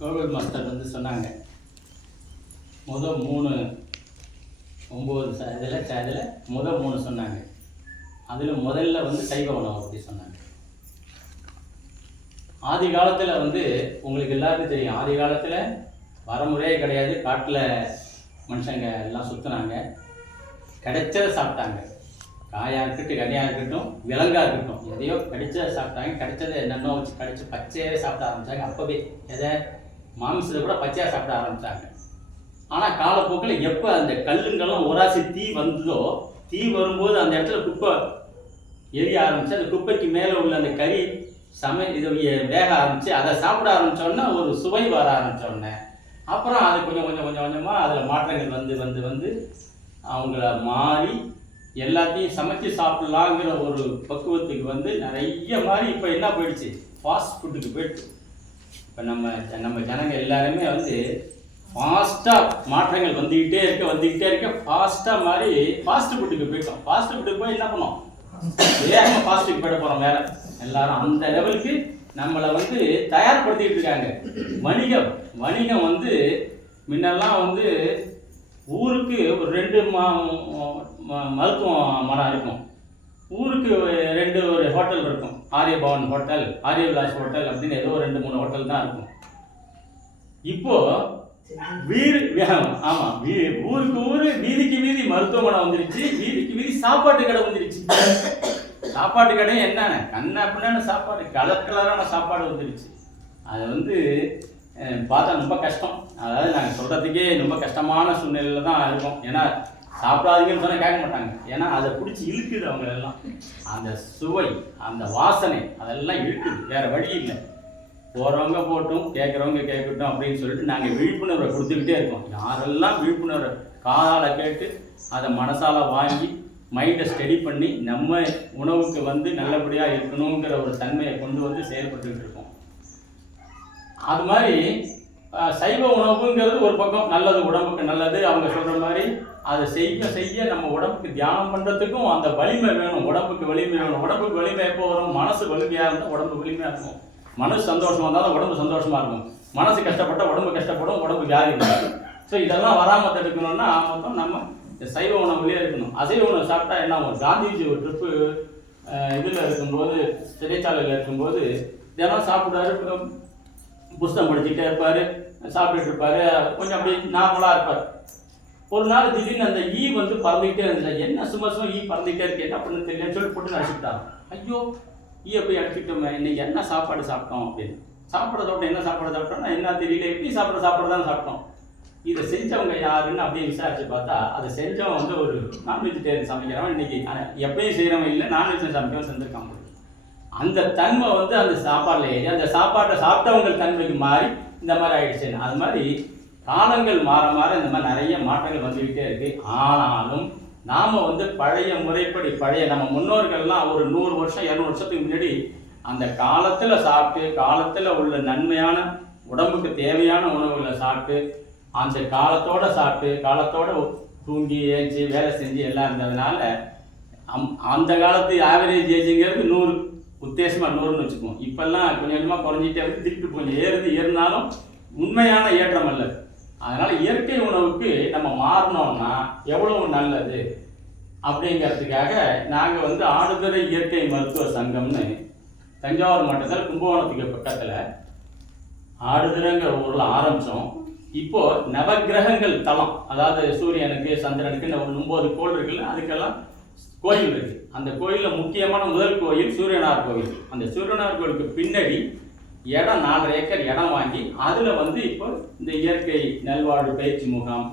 கோவில் மாஸ்டர் வந்து சொன்னாங்க, முதல் 3 9 இதில் முதல் 3 சொன்னாங்க. அதில் முதல்ல வந்து சைவ உணவு அப்படி சொன்னாங்க. ஆதி காலத்தில் வந்து உங்களுக்கு எல்லாருக்கும் தெரியும், ஆதி காலத்தில் வரமுறையே கிடையாது. காட்டில் மனுஷங்க எல்லாம் சுற்றுனாங்க, கிடைச்சதை சாப்பிட்டாங்க. காயாக இருக்கட்டும், கனியாக இருக்கட்டும், விலங்காக இருக்கட்டும், எதையோ கிடைச்சதை சாப்பிட்டாங்க. கிடைச்சதை என்னென்னோ வச்சு கடிச்சு பச்சையே சாப்பிட ஆரம்பித்தாங்க. அப்போவே எதை மாமிசத்தை கூட பச்சையாக சாப்பிட ஆரம்பித்தாங்க. ஆனால் காலப்போக்கில் எப்போ அந்த கல்லுங்கெல்லாம் உராசி தீ வந்ததோ, தீ வரும்போது அந்த இடத்துல குப்பை எரிய ஆரம்பிச்சு, அந்த குப்பைக்கு மேலே உள்ள அந்த கறி இது வேக ஆரம்பித்து அதை சாப்பிட ஆரம்பித்தோடனே ஒரு சுவை வர ஆரம்பித்தோடனே அப்புறம் அது கொஞ்சமாக அதில் மாற்றங்கள் வந்து அவங்கள மாறி எல்லாத்தையும் சமைச்சு சாப்பிட்லாங்கிற ஒரு பக்குவத்துக்கு வந்து நிறைய மாதிரி இப்போ என்ன போயிடுச்சு, ஃபாஸ்ட் ஃபுட்டுக்கு போயிடுச்சு. இப்போ நம்ம ஜனங்க எல்லாருமே வந்து ஃபாஸ்ட்டாக மாற்றங்கள் வந்துக்கிட்டே இருக்க ஃபாஸ்ட்டாக மாதிரி ஃபாஸ்ட் ஃபுட்டுக்கு போயிட்டோம். ஃபாஸ்ட் ஃபுட்டுக்கு போய் என்ன பண்ணோம், வேகமாக ஃபாஸ்ட்டுக்கு போயிட போகிறோம். வேறு எல்லாரும் அந்த லெவலுக்கு நம்மளை வந்து தயார்படுத்திக்கிட்டு இருக்காங்க. வணிகம் வந்து முன்னெல்லாம் வந்து ஊருக்கு ஒரு 2 மருத்துவ மரம் இருக்கும், ஊருக்கு 2 ஒரு ஹோட்டல் இருக்கும். ஆரியபவன் ஹோட்டல், ஆரியவிலாஸ் ஹோட்டல் அப்படின்னு ஏதோ 2-3 ஹோட்டல் தான் இருக்கும். இப்போ ஊருக்கு ஊர், வீதிக்கு வீதி மருத்துவமனை வந்துருச்சு, வீதிக்கு வீதி சாப்பாட்டு கடை வந்துருச்சு. சாப்பாட்டு கடையும் என்னென்ன கண்ணாப்பின்னு சாப்பாடு, கலரான சாப்பாடு வந்துருச்சு. அது வந்து பார்த்தா ரொம்ப கஷ்டம். அதாவது நாங்கள் சொல்கிறதுக்கே ரொம்ப கஷ்டமான சூழ்நிலையில் தான் இருக்கும். ஏன்னா சாப்பிடாதீங்கன்னு சொன்னால் கேட்க மாட்டாங்க. ஏன்னா அதை பிடிச்சி இழுக்குது அவங்களெல்லாம். அந்த சுவை, அந்த வாசனை அதெல்லாம் இழுக்குது, வேறு வழி இல்லை. போகிறவங்க போட்டும், கேட்குறவங்க கேட்கட்டும் அப்படின்னு சொல்லிட்டு நாங்கள் விழிப்புணர்வை கொடுத்துக்கிட்டே இருக்கோம். யாரெல்லாம் விழிப்புணர்வை காதால் கேட்டு அதை மனசால் வாங்கி மைண்டை ஸ்டடி பண்ணி நம்ம உணவுக்கு வந்து நல்லபடியாக இருக்கணுங்கிற ஒரு தன்மையை கொண்டு வந்து செயல்பட்டுக்கிட்டு இருக்கோம். அது மாதிரி சைவ உணவுங்கிறது ஒரு பக்கம் நல்லது, உடம்புக்கு நல்லது. அவங்க சொல்கிற மாதிரி அதை செய்ய நம்ம உடம்புக்கு தியானம் பண்ணுறதுக்கும் அந்த வலிமை வேணும். உடம்புக்கு வலிமை வேணும். உடம்புக்கு வலிமை எப்போ வரும், மனசு வலிமையாக இருந்தால் உடம்பு வலிமையாக இருக்கும். மனசு சந்தோஷமாக இருந்தாலும் உடம்பு சந்தோஷமாக இருக்கும். மனசு கஷ்டப்பட்டால் உடம்பு கஷ்டப்படும், உடம்பு வியாதி இருக்கும். ஸோ இதெல்லாம் வராமல் தடுக்கணும்னா மொத்தம் நம்ம சைவ உணவுலேயே இருக்கணும். அசைவ உணவு சாப்பிட்டா என்ன ஆகும், காந்திஜி ஒரு ட்ரிப்பு இதில் இருக்கும்போது, சிறைச்சாலையில் இருக்கும்போது தினம் சாப்பிடுவாரு, புஸ்தகம் படிச்சுக்கிட்டே இருப்பார், சாப்பிட்டுட்டு இருப்பார், கொஞ்சம் அப்படி நார்மலாக இருப்பார். ஒரு நாள் திடீர்னு அந்த வந்து பறந்துக்கிட்டே இருந்துச்சு. என்ன சும்மா பறந்துக்கிட்டே இருக்கு, என்ன பண்ணு தெரியலன்னு சொல்லி போட்டு அடிச்சுக்கிட்டாங்க. ஐயோ போய் அடிச்சுக்கிட்டோமே, இன்னைக்கு என்ன சாப்பாடு சாப்பிட்டோம் அப்படின்னு. என்ன சாப்பாடு சாப்பிட்டோம்னா என்ன தெரியல, எப்படி சாப்பாடு தான் சாப்பிட்டோம். இதை செஞ்சவங்க யாருன்னு அப்படியே விசாரிச்சு பார்த்தா, அதை செஞ்சவன் வந்து ஒரு நான்வெஜிடேரியன் சமைக்கிறவன். இன்னைக்கு எப்பயும் செய்கிறவன் இல்லை, நான்வெஜ் சமைக்கிறவன் செஞ்சுருக்கான். அந்த தன்மை வந்து அந்த சாப்பாடில் ஏறி அந்த சாப்பாட்டை சாப்பிட்டவங்க தன்மைக்கு மாறி இந்த மாதிரி ஆயிடுச்சு. அது மாதிரி காலங்கள் மாற இந்த மாதிரி நிறைய மாற்றங்கள் வந்துக்கிட்டே இருக்கு. ஆனாலும் நாம் வந்து பழைய முறைப்படி, நம்ம முன்னோர்கள்லாம் ஒரு 100 வருஷம் 200 வருஷத்துக்கு முன்னாடி அந்த காலத்தில் சாப்பிட்டு, காலத்தில் உள்ள நன்மையான உடம்புக்கு தேவையான உணவுகளை சாப்பிட்டு, அந்த காலத்தோடு சாப்பிட்டு, காலத்தோடு தூங்கி ஏஞ்சி வேலை செஞ்சு எல்லாம் இருந்ததுனால அந்த காலத்து ஆவரேஜ் ஏஜுங்கிறது 100, உத்தேசமாக 100ன்னு வச்சுக்குவோம். இப்போல்லாம் கொஞ்சம் கொஞ்சமாக குறைஞ்சிட்டே இருக்கு, திருப்பி கொஞ்சம் ஏறினாலும் உண்மையான ஏற்றம் அல்ல. அதனால் இயற்கை உணவுக்கு நம்ம மாறினோம்னா எவ்வளவு நல்லது அப்படிங்கிறதுக்காக நாங்கள் வந்து ஆடுதுறை இயற்கை மருத்துவ சங்கம்னு தஞ்சாவூர் மாவட்டத்தில் கும்பகோணத்துக்கு பக்கத்தில் ஆடுதுறைங்கிற ஊரில் ஆரம்பித்தோம். இப்போது நவகிரகங்கள் தலம், அதாவது சூரியனுக்கு சந்திரனுக்கு 9 கோள் இருக்குல்ல, அதுக்கெல்லாம் கோயில் இருக்குது. அந்த கோயிலில் முக்கியமான முதல் கோயில் சூரியனார் கோயில். அந்த சூரியனார் கோயிலுக்கு பின்னாடி இடம் 4 ஏக்கர் இடம் வாங்கி அதில் வந்து இப்போ இந்த இயற்கை நல்வாழ்வு பயிற்சி முகாம்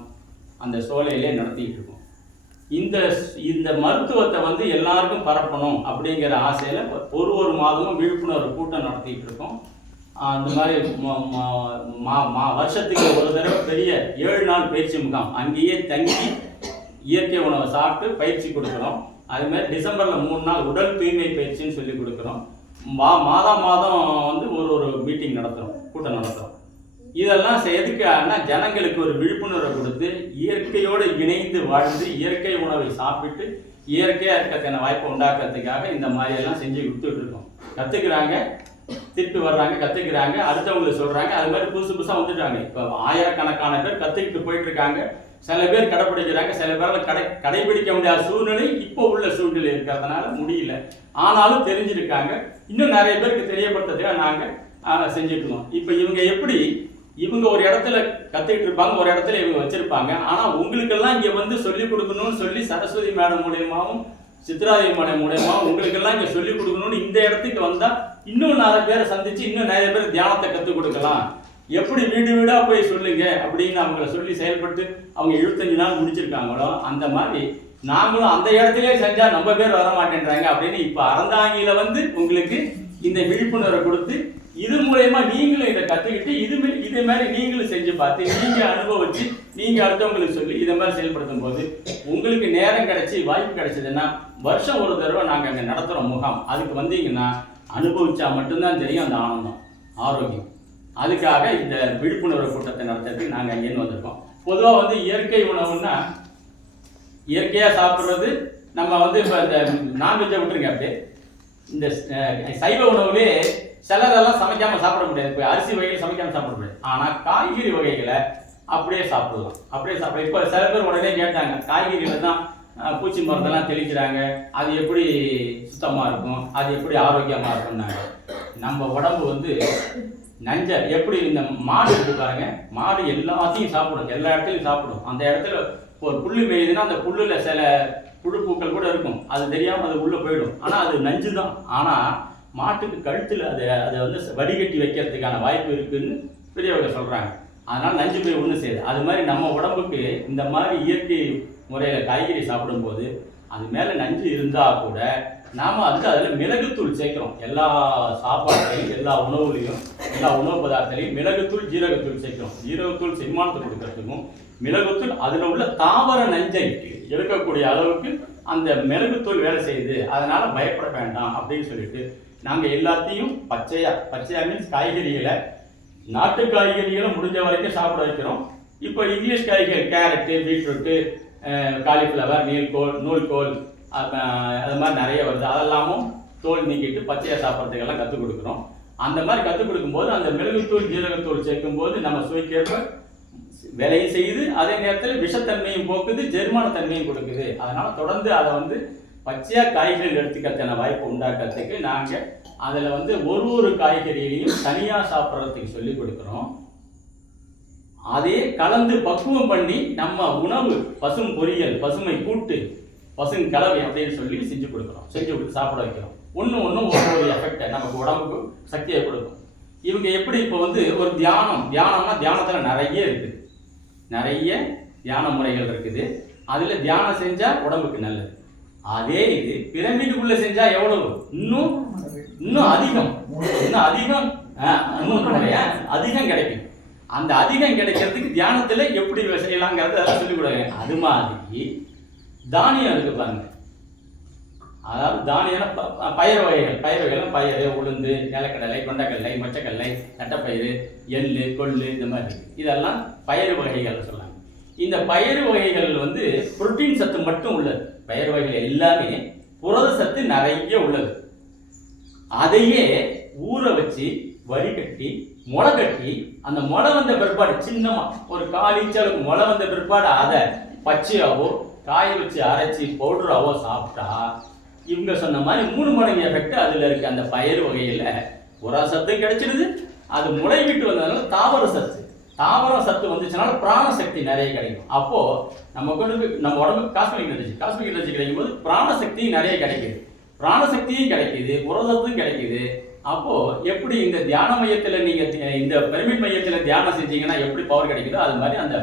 அந்த சோலையிலே நடத்திக்கிட்டு இருக்கோம். இந்த மருத்துவத்தை வந்து எல்லாருக்கும் பரப்பணும் அப்படிங்கிற ஆசையில் ஒரு மாதமும் விழிப்புணர்வு கூட்டம் நடத்திக்கிட்டு இருக்கோம். அந்த மாதிரி வருஷத்துக்கு ஒரு தடவை பெரிய 7 நாள் பயிற்சி முகாம் அங்கேயே தங்கி இயற்கை உணவை சாப்பிட்டு பயிற்சி கொடுக்குறோம். அதுமாதிரி டிசம்பரில் 3 நாள் உடல் தூய்மை பயிற்சின்னு சொல்லி கொடுக்குறோம். மாதம் வந்து ஒரு மீட்டிங் நடத்துகிறோம், கூட்டம் நடத்துகிறோம். இதெல்லாம் எதுக்காகனா ஜனங்களுக்கு ஒரு விழிப்புணர்வை கொடுத்து இயற்கையோடு இணைந்து வாழ்ந்து இயற்கை உணவை சாப்பிட்டு இயற்கையாக இருக்கிறதுக்கான வாய்ப்பை உண்டாக்குறதுக்காக இந்த மாதிரியெல்லாம் செஞ்சு கொடுத்துட்ருக்கோம். கற்றுக்குறாங்க. திருப்பி வர்றாங்க, கற்றுக்கிறாங்க, அடுத்தவங்களுக்கு சொல்கிறாங்க. அது மாதிரி புதுசு புதுசாக வந்துட்டாங்க. இப்போ ஆயிரக்கணக்கான பேர் கற்றுக்கிட்டு போயிட்டு இருக்காங்க. சில பேர் கடைப்பிடிக்கிறாங்க, சில பேரால் கடைபிடிக்க முடியாத சூழ்நிலை இப்போ உள்ள சூழ்நிலை இருக்கிறதுனால முடியல. ஆனாலும் தெரிஞ்சிருக்காங்க. இன்னும் நிறைய பேருக்கு தெரியப்படுத்துறதுக்காக நாங்கள் செஞ்சுக்கணும். இப்போ இவங்க எப்படி இவங்க ஒரு இடத்துல கற்றுக்கிட்டு இருப்பாங்க, ஒரு இடத்துல இவங்க வச்சுருப்பாங்க. ஆனால் உங்களுக்கெல்லாம் இங்கே வந்து சொல்லிக் கொடுக்கணும்னு சொல்லி சரஸ்வதி மேடம் மூலியமாகவும் சித்ராதேவி மேடம் மூலியமாகவும் உங்களுக்கெல்லாம் இங்கே சொல்லிக் கொடுக்கணும்னு இந்த இடத்துக்கு வந்தால் இன்னும் நிறைய பேரை சந்தித்து இன்னும் நிறைய பேர் தியானத்தை கற்றுக் கொடுக்கலாம். எப்படி வீடு வீடாக போய் சொல்லுங்க அப்படின்னு அவங்கள சொல்லி செயல்பட்டு அவங்க 75 நாள் முடிச்சிருக்காங்களோ அந்த மாதிரி நாங்களும் அந்த இடத்துலேயே செஞ்சால் நம்ம பேர் வர மாட்டேன்றாங்க அப்படின்னு இப்போ அறந்தாங்கியில் வந்து உங்களுக்கு இந்த விழிப்புணர்வை கொடுத்து இது மூலயமா நீங்களும் இதை கற்றுக்கிட்டு இதே மாதிரி நீங்களும் செஞ்சு பார்த்து நீங்கள் அனுபவிச்சு நீங்கள் அடுத்தவங்களுக்கு சொல்லி இதை மாதிரி செயல்படுத்தும் போது உங்களுக்கு நேரம் கிடைச்சி வாய்ப்பு கிடைச்சதுன்னா வருஷம் ஒரு தடவை நாங்கள் அங்கே நடத்துகிறோம் முகாம். அதுக்கு வந்தீங்கன்னா அனுபவிச்சா மட்டும்தான் தெரியும் அந்த ஆனந்தம், ஆரோக்கியம். அதுக்காக இந்த விழிப்புணர்வு கூட்டத்தை நடத்துறதுக்கு நாங்கள் அங்கேருந்து வந்திருக்கோம். பொதுவாக வந்து இயற்கை உணவுன்னா இயற்கையாக சாப்பிட்றது நம்ம வந்து இப்போ இந்த நான்வெஜ்ஜை விட்டுருங்க. அப்படியே இந்த சைவ உணவுலே சிலதெல்லாம் சமைக்காமல் சாப்பிட முடியாது. இப்போ அரிசி வகைகள் சமைக்காமல் சாப்பிட முடியாது. ஆனால் காய்கறி வகைகளை அப்படியே சாப்பிடலாம். அப்படியே சாப்பிட இப்போ சில பேர் உடனே கேட்டாங்க, காய்கறியில் தான் பூச்சி மருந்தெல்லாம் தெளிக்கிறாங்க, அது எப்படி சுத்தமாக இருக்கும், அது எப்படி ஆரோக்கியமாக இருக்கும்னாங்க. நம்ம உடம்பு வந்து நஞ்சை எப்படி இந்த மாடு இருக்கு பாருங்க, மாடு எல்லாத்தையும் சாப்பிடும், எல்லா இடத்துலையும் சாப்பிடும். அந்த இடத்துல ஒரு புல்லு மேயுதுன்னா அந்த புல்லில் சில புழுப்பூக்கள் கூட இருக்கும், அது தெரியாமல் அது உள்ளே போயிடும். ஆனால் அது நஞ்சு தான். ஆனால் மாட்டுக்கு கழுத்தில் அதை வந்து வடிகட்டி வைக்கிறதுக்கான வாய்ப்பு இருக்குதுன்னு பெரியவங்க சொல்கிறாங்க. அதனால் நஞ்சு போய் ஒன்று செய்யுது. அது மாதிரி நம்ம உடம்புக்கு இந்த மாதிரி இயற்கை முறையில் காய்கறி சாப்பிடும்போது அது மேலே நஞ்சு இருந்தால் கூட நாம் அதில் மிளகுத்தூள் சேர்க்குறோம். எல்லா சாப்பாட்டையும் எல்லா உணவுலையும் எல்லா உணவு பதார்த்தங்களையும் மிளகுத்தூள் ஜீரகத்தூள் சேர்க்குறோம். ஜீரகத்தூள் செரிமானத்தை கொடுக்கறதுக்கும் மிளகுத்தூள் அதில் உள்ள தாவர நஞ்சை எடுக்கக்கூடிய அளவுக்கு அந்த மிளகுத்தூள் வேலை செய்யுது. அதனால் பயப்பட வேண்டாம் அப்படின்னு சொல்லிட்டு நாங்கள் எல்லாத்தையும் பச்சையாக மீன்ஸ் காய்கறிகளை நாட்டு காய்கறிகளை முடிஞ்ச வரைக்கும் சாப்பிட வைக்கிறோம். இப்போ இங்கிலீஷ் காய்கறி கேரட்டு, பீட்ரூட்டு, காலிஃப்ளவர், நூல்கோல் அது மாதிரி நிறைய வருது. அதெல்லாமும் தோல் நீக்கிட்டு பச்சையாக சாப்பிட்றதுக்கெல்லாம் கற்றுக் கொடுக்குறோம். அந்த மாதிரி கற்றுக் கொடுக்கும்போது அந்த மிளகுத்தூள் ஜீரகத்தூள் சேர்க்கும்போது நம்ம சுவைக்கேற்ப வேலையும் செய்யுது, அதே நேரத்தில் விஷத்தன்மையும் போக்குது, ஜெர்மானத்தன்மையும் கொடுக்குது. அதனால் தொடர்ந்து அதை வந்து பச்சையாக காய்கறிகள் எடுத்துக்கிறதுக்கான வாய்ப்பு உண்டாக்கிறதுக்கு நாங்கள் அதில் வந்து ஒரு காய்கறிகளையும் தனியாக சாப்பிட்றதுக்கு சொல்லி கொடுக்குறோம். அதே கலந்து பக்குவம் பண்ணி நம்ம உணவு பசும் பொரியல், பசுமை கூட்டு, பசும் கலவை அப்படின்னு சொல்லி செஞ்சு கொடுக்குறோம். செஞ்சு கொடுத்து சாப்பிட வைக்கிறோம். ஒவ்வொரு எஃபெக்டை நமக்கு உடம்புக்கு சக்தியை கொடுக்கும். இவங்க எப்படி இப்போ வந்து ஒரு தியானம்னா தியானத்தில் நிறைய இருக்குது, நிறைய தியான முறைகள் இருக்குது. அதில் தியானம் செஞ்சால் உடம்புக்கு நல்லது. அதே இது பிரமிடுக்குள்ளே செஞ்சால் எவ்வளவு இன்னும் அதிகம் கிடைக்கும். அந்த அதிகம் கிடைக்கிறதுக்கு தியானத்தில் எப்படி செய்யலாங்கிறது அதெல்லாம் சொல்லிக் கொடுங்க. அது மாதிரி தானியம் இருக்கு பாருங்க. அதாவது தானியம் பயிர் வகைகள் பயிர், உளுந்து, நிலக்கடலை, கொண்டக்கடலை, மொச்சக்கடலை, தட்டைப்பயிறு, எள்ளு, கொள்ளு, இந்த மாதிரி இதெல்லாம் பயிர் வகைகள் சொல்லலாம். இந்த பயிர் வகைகள் வந்து புரோட்டீன் சத்து மட்டும் உள்ளது. பயிர் வகைகள் எல்லாமே புரத சத்து நிறைய உள்ளது. அதையே ஊற வச்சு வடிகட்டி முளை கட்டி அந்த முளை வந்த பிற்பாடு சின்னமா ஒரு 1/4 இன்ச் அளவுக்கு முளை வந்த பிற்பாடு அதை பச்சையாவோ காய வச்சு அரைச்சி பவுடராவோ சாப்பிட்டா இவங்க சொன்ன மாதிரி 3 மடங்கு எஃபெக்ட் அதில் இருக்கு. அந்த பயிர் வகையில் புரத சத்து கிடைச்சிடுது, அது முளை விட்டு வந்ததுனால தாவர சத்து வந்துச்சுனால பிராணசக்தி நிறைய கிடைக்கும். அப்போ நம்ம உடம்புக்கு காஸ்மிக் எனர்ஜி கிடைக்கும் போது பிராணசக்தியும் நிறைய கிடைக்குது, பிராணசக்தியும் கிடைக்குது, புரதத்தும் கிடைக்குது. அப்போ எப்படி இந்த தியான மையத்தில் நீங்க இந்த பிரமிட் மையத்தில் தியானம் செஞ்சீங்கன்னா எப்படி பவர் கிடைக்குதோ அது மாதிரி அந்த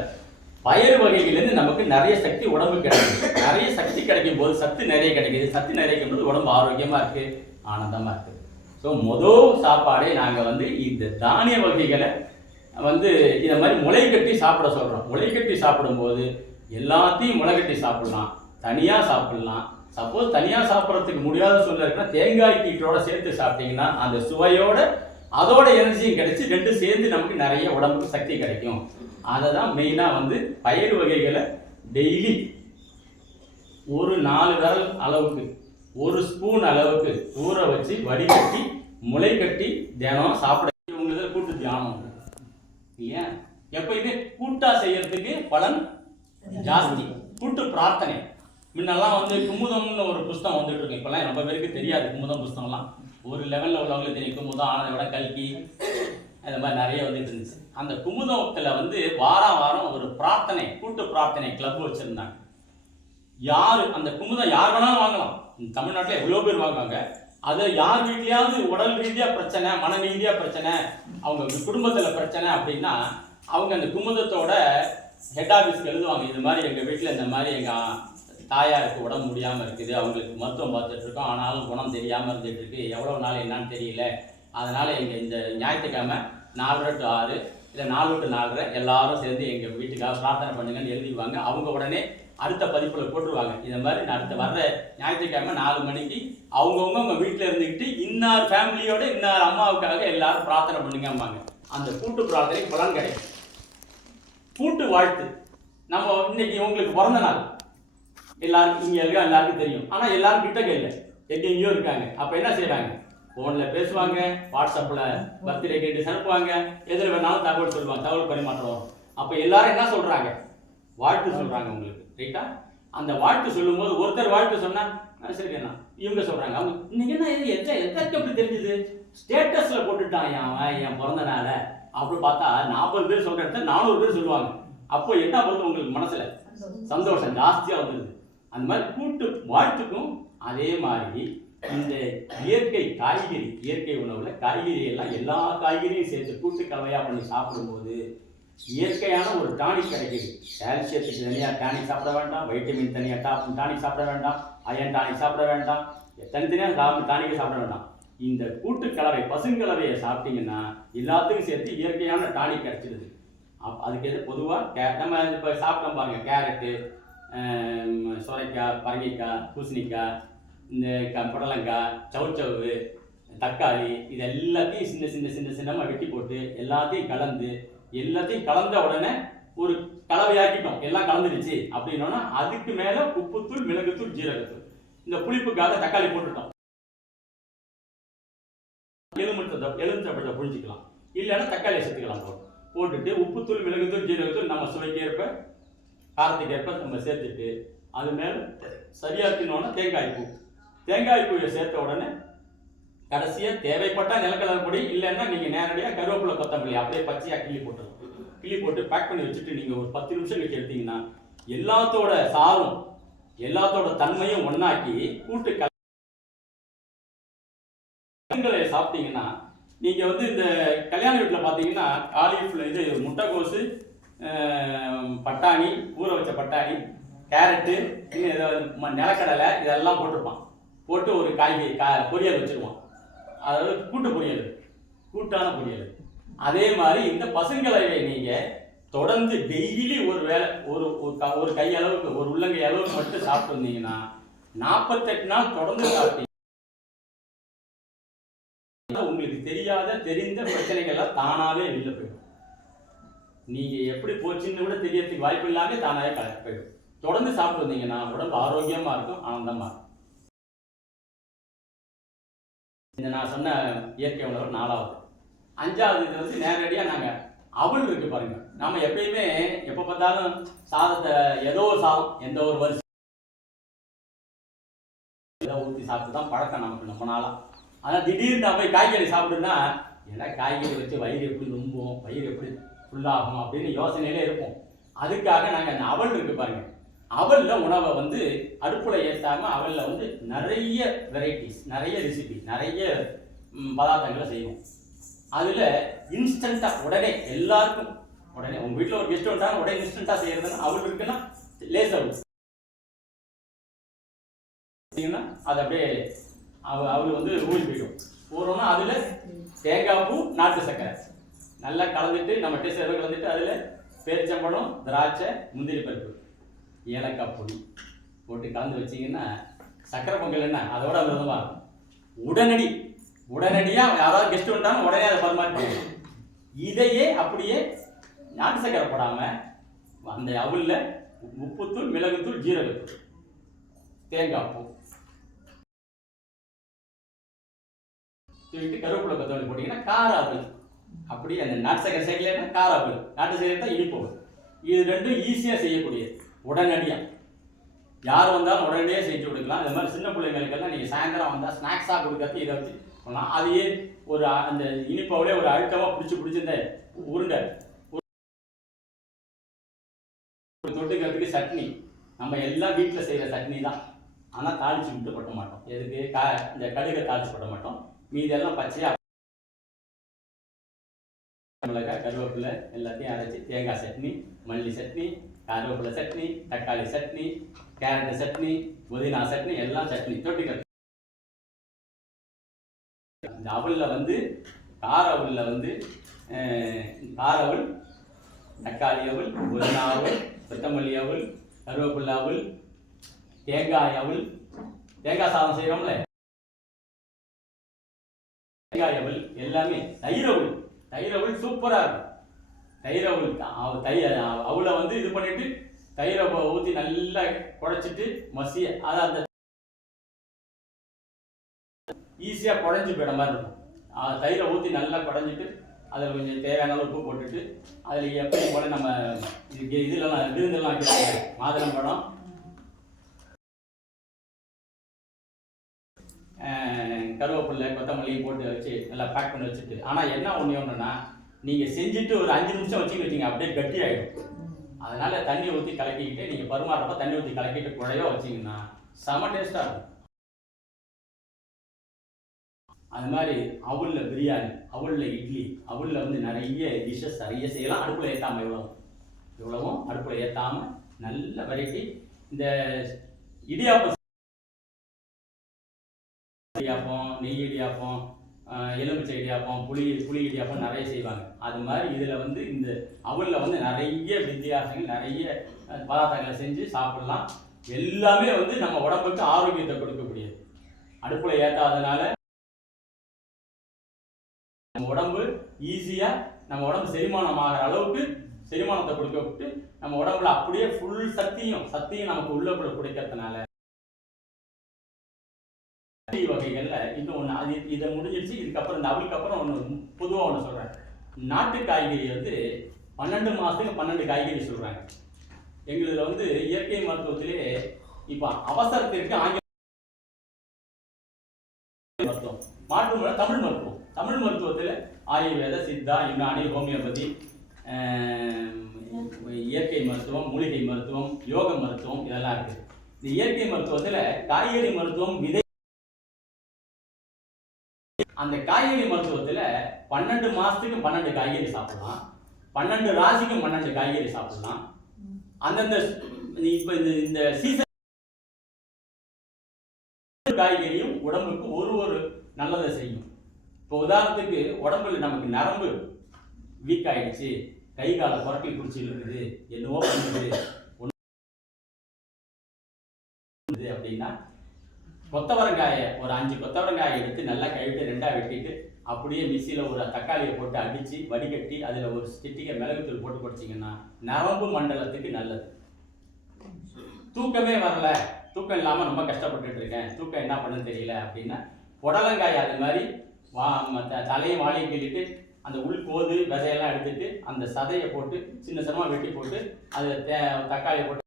பயிர் வகைகளிலிருந்து நமக்கு நிறைய சக்தி உடம்புக்கு கிடைக்குது. நிறைய சக்தி கிடைக்கும் போது சத்து நிறைய கிடைக்குது. சத்து நிறைய கிடைக்கும் போது உடம்பு ஆரோக்கியமா இருக்கு, ஆனந்தமா இருக்கு. ஸோ முதல் சாப்பாடே நாங்கள் வந்து இந்த தானிய வகைகளை வந்து இதை மாதிரி முளை கட்டி சாப்பிட சொல்கிறோம். முளை கட்டி சாப்பிடும்போது எல்லாத்தையும் முளை கட்டி சாப்பிடலாம், தனியாக சாப்பிடலாம். சப்போஸ் தனியாக சாப்பிட்றதுக்கு முடியாத சூழ்நிலை இருக்குன்னா தேங்காய் கீட்டோட சேர்த்து சாப்பிட்டீங்கன்னா அந்த சுவையோட அதோட எனர்ஜியும் கிடைச்சி ரெண்டும் சேர்ந்து நமக்கு நிறைய உடம்புக்கு சக்தி கிடைக்கும். அதை தான் மெயினாக வந்து பயிர் வகைகளை டெய்லி ஒரு 4 விரல் அளவுக்கு 1 ஸ்பூன் அளவுக்கு ஊற வச்சு வடிகட்டி முளை கட்டி தினம் சாப்பிட உங்களுக்கு கூட்டு தியானம் இல்லையா? எப்பயுமே கூட்டா செய்யறதுக்கு பலன் ஜாஸ்தி. கூட்டு பிரார்த்தனை முன்னெல்லாம் வந்து குமுதம்னு ஒரு புஸ்தகம் வந்துட்டு இருக்கு. இப்பெல்லாம் ரொம்ப பேருக்கு தெரியாது குமுதம் புஸ்தகம்லாம். ஒரு லெவலில் உள்ளவங்களுக்கு தெரியும். குமுதம், ஆனந்தோட, கல்கி, அந்த மாதிரி நிறைய வந்துட்டு இருந்துச்சு. அந்த குமுதத்தில் வந்து வாரம் ஒரு பிரார்த்தனை, கூட்டு பிரார்த்தனை கிளப் வச்சுருந்தாங்க. யார் அந்த குமுதம் யார் வேணாலும் வாங்கலாம். தமிழ்நாட்டில் எவ்வளோ பேர் வாங்குவாங்க. அதை யார் வீட்லையாவது உடல் ரீதியாக பிரச்சனை, மன ரீதியாக பிரச்சனை, அவங்க குடும்பத்தில் பிரச்சனை அப்படின்னா அவங்க அந்த குமுதத்தோட ஹெட் ஆஃபீஸ்க்கு எழுதுவாங்க. இது மாதிரி எங்கள் வீட்டில் இந்த மாதிரி எங்கள் தாயாருக்கு உடம்பு முடியாமல் இருக்குது, அவங்களுக்கு மருத்துவம் பார்த்துட்டு இருக்கோம், ஆனாலும் குணம் தெரியாமல் இருந்துகிட்டு இருக்கு, எவ்வளோ நாள் என்னன்னு தெரியல, அதனால் எங்கள் இந்த ஞாயிற்றுக்கிழமை 4 to 6 இல்லை 4 to 4 எல்லாரும் சேர்ந்து எங்கள் வீட்டுக்காக பிரார்த்தனை பண்ணுங்கன்னு எழுதிடுவாங்க. அவங்க உடனே அடுத்த பதிப்பில் போட்டுருவாங்க. இதை மாதிரி அடுத்த வர்ற ஞாயிற்றுக்கிழமை 4 மணிக்கு அவங்கவுங்க உங்கள் வீட்டில் இருந்துக்கிட்டு இன்னார் ஃபேமிலியோட இன்னார் அம்மாவுக்காக எல்லாரும் பிரார்த்தனை பண்ணுங்கம்பாங்க. அந்த கூட்டு பிரார்த்தனைக்கு பலன் கிடைக்கும். கூட்டு வாழ்த்து. நம்ம இன்னைக்கு உங்களுக்கு பிறந்த நாள் எல்லாருக்கும் இங்கே எல்லாருக்கும் தெரியும். ஆனால் எல்லாரும் கிட்டக்க இல்லை, எங்கெங்கேயோ இருக்காங்க. அப்போ என்ன செய்கிறாங்க? ஃபோனில் பேசுவாங்க, வாட்ஸ்அப்பில் பர்த்டே கேட்டு அனுப்புவாங்க, எதில் வேணாலும் தகவல் சொல்லுவாங்க, தகவல் பரிமாற்றம் வரும். அப்போ எல்லாரும் என்ன சொல்கிறாங்க? வாழ்த்து சொல்கிறாங்க உங்களுக்கு, ரைட்டா? அந்த வாழ்த்து சொல்லும்போது ஒருத்தர் வாழ்த்து சொன்னால் சரி என்ன இவங்க சொல்கிறாங்க, அவங்க இன்னைக்கு என்ன இது எதற்கு எப்படி தெரிஞ்சுது? ஸ்டேட்டஸில் போட்டுட்டான் அவன் என் பிறந்த நாளை அப்படி பார்த்தா 40 பேர் சொல்கிற இடத்துல 400 பேர் சொல்லுவாங்க. அப்போ என்ன பண்ணுது? உங்களுக்கு மனசில் சந்தோஷம் ஜாஸ்தியாக வந்துடுது. அந்த மாதிரி கூட்டு வாழ்த்துக்கும் அதே மாதிரி இந்த இயற்கை காய்கறி, இயற்கை உணவில் காய்கறி எல்லாம் எல்லா காய்கறியும் சேர்த்து கூட்டு கலவையாக பண்ணி சாப்பிடும்போது இயற்கையான ஒரு டானிக் கிடைக்குது. கால்சியத்துக்கு தனியாக டானிக் சாப்பிட வேண்டாம், வைட்டமின் தனியாக டானிக் சாப்பிட வேண்டாம், அயன் டானிக் சாப்பிட வேண்டாம், தனித்தனியாக டானிக்கை சாப்பிட வேண்டாம். இந்த கூட்டுக்கலவை பசுங்கலவையை சாப்பிட்டீங்கன்னா எல்லாத்துக்கும் சேர்த்து இயற்கையான டானிக் கிடைச்சிடுது. அதுக்கு எது பொதுவாக நம்ம இப்போ சாப்பிட்டோம் பாருங்கள், கேரட்டு, சொரைக்காய், பரங்கிக்காய், பூசணிக்காய், இந்த புடலங்காய், சவுச்சவு, தக்காளி, இது எல்லாத்தையும் சின்ன சின்ன சின்ன சின்னமாக வெட்டி போட்டு எல்லாத்தையும் கலந்த உடனே ஒரு கலவையாக்கிட்டோம். எல்லாம் கலந்துடுச்சு அப்படின்னோன்னா அதுக்கு மேலே உப்புத்தூள், மிளகுத்தூள், ஜீரகத்தூள், இந்த புளிப்புக்காக தக்காளி போட்டுட்டோம். எலுமிச்சம்பழத்தை புழிஞ்சிக்கலாம், இல்லைன்னா தக்காளியை சேர்த்துக்கலாம். போட்டுட்டு உப்புத்தூள், மிளகுத்தூள், ஜீரகத்தூள் நம்ம சுவைக்கு ஏற்ப காரத்துக்கு ஏற்ப நம்ம சேர்த்துட்டு அது மேலே சரியாக்கினோன்னா தேங்காய் பூவை சேர்த்த உடனே கடைசியாக தேவைப்பட்டால் நிலக்கடலை பொடி, இல்லைன்னா நீங்கள் நேரடியாக கருவேப்பிலை, கொத்தமல்லி அப்படியே பச்சையாக கிள்ளி போட்டு பேக் பண்ணி வச்சுட்டு நீங்கள் ஒரு 10 நிமிஷம் கழிச்சு எடுத்தீங்கன்னா எல்லாத்தோட சாரும் எல்லாத்தோட தன்மையும் ஒன்றாக்கி கூட்டு கலவையை சாப்பிட்டீங்கன்னா நீங்கள் வந்து இந்த கல்யாண வீட்டில் பார்த்தீங்கன்னா காலிஃப்ளவர், இது முட்டைக்கோசு, பட்டாணி, ஊற வச்ச பட்டாணி, கேரட்டு, இன்னும் ஏதாவது நிலக்கடலை இதெல்லாம் போட்டிருப்பான். போட்டு ஒரு காய்கறி பொரியல் வச்சுருவான். அதாவது கூட்டான பொரியல். அதே மாதிரி இந்த பசுங்கலவையை நீங்கள் தொடர்ந்து டெய்லி ஒரு வேளை ஒரு கையளவுக்கு, ஒரு உள்ளங்கை அளவுக்கு மட்டும் சாப்பிட்டு வந்தீங்கன்னா 48 நாள் தொடர்ந்து சாப்பிட்டீங்க உங்களுக்கு தெரிந்த பிரச்சனைகள்லாம் தானாகவே வெளில போயிடும். நீங்கள் எப்படி போச்சுன்னு கூட தெரியறதுக்கு வாய்ப்பு இல்லாமல் தானாகவே போயிடும். தொடர்ந்து சாப்பிட்டு வந்தீங்கன்னா உடம்பு ஆரோக்கியமாக இருக்கும், ஆனந்தமாக இருக்கும். இந்த நான் சொன்ன இயற்கை உணவு 4வது. 5வது இது வந்து நேரடியாக நாங்கள் அவல் இருக்கு பாருங்க. நம்ம எப்பயுமே எப்போ பார்த்தாலும் சாதத்தை ஏதோ ஒரு சாதம், எந்த ஒரு வரிசை ஊற்றி சாப்பிட்டு தான் பழக்கம் நமக்கு ரொம்ப நாளாக. ஆனால் திடீர்னு போய் காய்கறி சாப்பிடுன்னா ஏன்னா காய்கறி வச்சு வயிறு எப்படி ரொம்பும், வயிறு எப்படி ஃபுல்லாகும் அப்படின்னு யோசனையிலே இருப்போம். அதுக்காக நாங்கள் அந்த அவல் இருக்கு பாருங்க, அவலில் உணவை வந்து அடுப்பில் ஏற்றாமல் அவலில் வந்து நிறைய வெரைட்டிஸ், நிறைய ரெசிபி, நிறைய பதார்த்தங்களை செய்வோம். அதில் இன்ஸ்டண்ட்டாக உடனே எல்லாருக்கும் உடனே உங்கள் வீட்டில் ஒரு கெஸ்ட் வந்தாங்க உடனே இன்ஸ்டண்ட்டாக செய்கிறதுன்னா அவல் இருக்குன்னா லேஸ் அவல் அது அப்படியே அவள் வந்து ஊறி போயிடும். ஊறோன்னா அதில் தேங்காய் பூ, நாட்டு சர்க்கரை நல்லா கலந்துட்டு நம்ம டேஸ்ட் கலந்துட்டு அதில் பேரிச்சம்பழம், திராட்சை, முந்திரி பருப்பு, ஏலக்காய் பொடி போட்டு கலந்து வச்சிங்கன்னா சக்கரை பொங்கல் என்ன அதோட அமிர்தமாக இருக்கும். உடனடியாக யாராவது கெஸ்ட் வந்தாலும் உடனே அதை பரிமாறிப்பாங்க. இதையே அப்படியே நாட்டு சக்கரை போடாமல் அந்த அவலில் உப்புத்தூள், மிளகுத்தூள், ஜீரகத்தூள், தேங்காய் பூ, தூவிட்டு கருவேப்பிலை கொத்தமல்லி போட்டிங்கன்னா கார ஆப்பிள். அப்படியே அந்த நாட்டு சக்கரை சேர்க்கலைன்னா கார ஆப்பிள், நாட்டு சக்கரை தான் இனிப்பு. இது ரெண்டும் ஈஸியாக செய்யக்கூடியது. உடனடியாக யார் வந்தாலும் உடனடியாக செஞ்சு கொடுக்கலாம். அது மாதிரி சின்ன பிள்ளைங்களுக்கெல்லாம் நீங்கள் சாயந்தரம் வந்தால் ஸ்நாக்ஸாக கொடுக்கறது இதை வச்சு பண்ணலாம். அதையே ஒரு அந்த இனிப்பாவிலே ஒரு அழுத்தமாக பிடிச்சி இந்த உருண்டை தொட்டுக்கிறதுக்கு சட்னி நம்ம எல்லாம் வீட்டில் செய்கிற சட்னி தான். ஆனால் தாளிச்சு விட்டு கொட்ட மாட்டோம். எதுக்கு இந்த கடுகை தாளிச்சு கொட்ட மாட்டோம். மீதெல்லாம் பச்சையாக மிளகாய், கருவேப்பிலை எல்லாத்தையும் அரைச்சி தேங்காய் சட்னி, மல்லி சட்னி, கருவேப்பிலை சட்னி, தக்காளி சட்னி, கேரட் சட்னி, புதினா சட்னி, எல்லாம் சட்னி தொட்டுக்கிறது. இந்த அவலில் வந்து கார அவலில் வந்து கார அவல், தக்காளி அவல், புதினா அவல், கொத்தமல்லி அவல், கருவேப்பிலை அவல், தேங்காய் அவல், தேங்காய் சாதம் செய்கிறோம்ல தேங்காய் அவல் எல்லாமே. தயிர் அவல், தயிர் அவல் சூப்பராக இருக்கும். தயிர் அவல் அவளை வந்து இது பண்ணிட்டு தயிரை ஊற்றி நல்லா குழைச்சிட்டு மசிய அதை அந்த ஈஸியாக குழஞ்சி போயிட மாதிரி இருக்கும். தயிரை ஊற்றி நல்லா குழஞ்சிட்டு அதில் கொஞ்சம் தேவையான உப்பு போட்டுட்டு அதில் எப்படி போல நம்ம இதெல்லாம் விருந்தெல்லாம் வைக்கிறாங்க, மாதுளம்பழம், கருவேப்பிலை, கொத்தமல்லியும் போட்டு வச்சு நல்லா பேக் பண்ணி வச்சுட்டு. ஆனால் என்ன ஒன்றுன்னா நீங்கள் செஞ்சுட்டு ஒரு 5 நிமிஷம் வச்சுக்கிட்டீங்க அப்படியே கட்டி ஆகிடும். அதனால் தண்ணி ஊற்றி கலக்கிக்கிட்டு நீங்கள் பருமாறப்ப தண்ணி ஊற்றி கலக்கிட்டு குழையோ வச்சிங்கன்னா செம டேஸ்ட்டாக இருக்கும். அது மாதிரி அவலில் பிரியாணி, அவலில் இட்லி, அவலில் வந்து நிறைய டிஷ்ஷஸ் நிறைய செய்யலாம். அடுப்பில் ஏற்றாமல் இவ்வளவும் அடுப்பில் ஏற்றாமல் நல்ல வெரைட்டி. இந்த இடியாப்பம், நெய் இடியாப்பம், எலுமிச்சை இடியாப்பம், புளி இடியாப்பம் நிறைய செய்வாங்க. அது மாதிரி இதில் வந்து இந்த அவலில் வந்து நிறைய வித்தியாசங்கள், நிறைய பதார்த்தங்களை செஞ்சு சாப்பிடலாம். எல்லாமே வந்து நம்ம உடம்புக்கு ஆரோக்கியத்தை கொடுக்கக்கூடியது. அடுப்பில் ஏற்றாதனால நம்ம உடம்பு ஈஸியாக நம்ம உடம்பு செரிமானம் ஆகிற அளவுக்கு செரிமானத்தை கொடுக்கப்பட்டு நம்ம உடம்புல அப்படியே ஃபுல் சக்தியும் நமக்கு உள்ள கொடுக்கறதுனால வகைகள்ல இன்னொன்று அது இதை முடிஞ்சிடுச்சு. இதுக்கப்புறம் இந்த அவளுக்கு அப்புறம் ஒன்று பொதுவாக ஒன்று சொல்கிறேன். நாட்டு காய்கறி வந்து 12 மாதத்துக்கு 12 காய்கறி சொல்கிறாங்க. எங்களுதில் வந்து இயற்கை மருத்துவத்திலே இப்போ அவசரத்திற்கு ஆங்கில மருத்துவம், மாற்று தமிழ் மருத்துவத்தில் ஆயுர்வேத, சித்தா, யுனானி, ஹோமியோபதி, இயற்கை மருத்துவம், மூலிகை மருத்துவம், யோக மருத்துவம் இதெல்லாம் இருக்குது. இந்த இயற்கை மருத்துவத்தில் காய்கறி மருத்துவம், விதை, அந்த காய்கறி மருத்துவத்தில் 12 மாதத்துக்கு 12 காய்கறி சாப்பிடலாம், 12 ராசிக்கும் 12 காய்கறி சாப்பிடலாம். அந்தந்த இப்போ இந்த சீசன் காய்கறியும் உடம்புக்கு ஒரு நல்லதை செய்யும். இப்போ உதாரணத்துக்கு உடம்புல நமக்கு நரம்பு வீக் ஆயிடுச்சு, கை காலை புரட்டி பிடிச்சி இருக்குது, என்னவோ பண்ணுது அப்படின்னா கொத்தவரங்காயை ஒரு 5 கொத்தவரங்காயை எடுத்து நல்லா கழுவிட்டு 2ஆ வெட்டிட்டு அப்படியே மிக்சியில் ஒரு தக்காளியை போட்டு அடித்து வடிகட்டி அதில் ஒரு சிட்டிகை மிளகுத்தூள் போட்டு குடிச்சிங்கன்னா நரம்பு மண்டலத்துக்கு நல்லது. தூக்கமே வரல, தூக்கம் இல்லாமல் ரொம்ப கஷ்டப்பட்டுட்டு இருக்கேன், தூக்கம் என்ன பண்ணுன்னு தெரியல அப்படின்னா புடலங்காய் அது மாதிரி தலையை வாழையை கிள்ளிட்டு அந்த உள்கோது விதையெல்லாம் எடுத்துட்டு அந்த சதையை போட்டு சின்னமாக வெட்டி போட்டு அதில் தக்காளியை போட்டு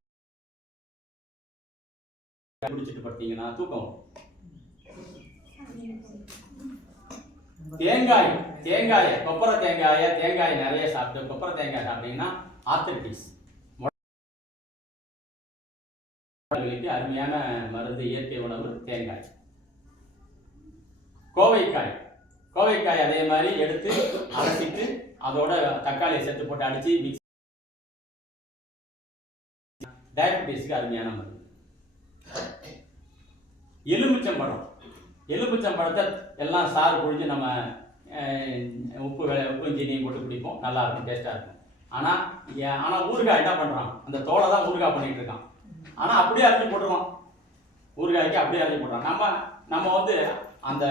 குடிச்சிட்டு பார்த்தீங்கன்னா தூக்கம். தேங்காயை கொப்பரை தேங்காயை நிறைய சாப்பிட்டு கொப்பரை தேங்காய் சாப்பிட்டீங்கன்னா ஆர்த்தரைட்டிஸ் அருமையான மருந்து, இயற்கை உணவு தேங்காய். கோவைக்காய் அதே மாதிரி எடுத்து அரைச்சிட்டு அதோட தக்காளியை சேர்த்து போட்டு அடிச்சு மிக்ஸ், டயபெட்டிஸ்க்கு அருமையான மருந்து. எலுமிச்சம்பழத்தை எல்லாம் சாறு பொழிஞ்சு நம்ம உப்பு சீனியும் போட்டு குடிப்போம், நல்லா இருக்கும், டேஸ்டாக இருக்கும். ஆனால் ஊறுகாய் என்ன பண்ணுறான், அந்த தோலை தான் ஊறுகாய் பண்ணிட்டு இருக்கான். ஆனால் அப்படியே அரைச்சி போட்டுருவோம், ஊறுகாய்க்கு அப்படியே அரைச்சி போட்டுறோம். நம்ம வந்து அந்த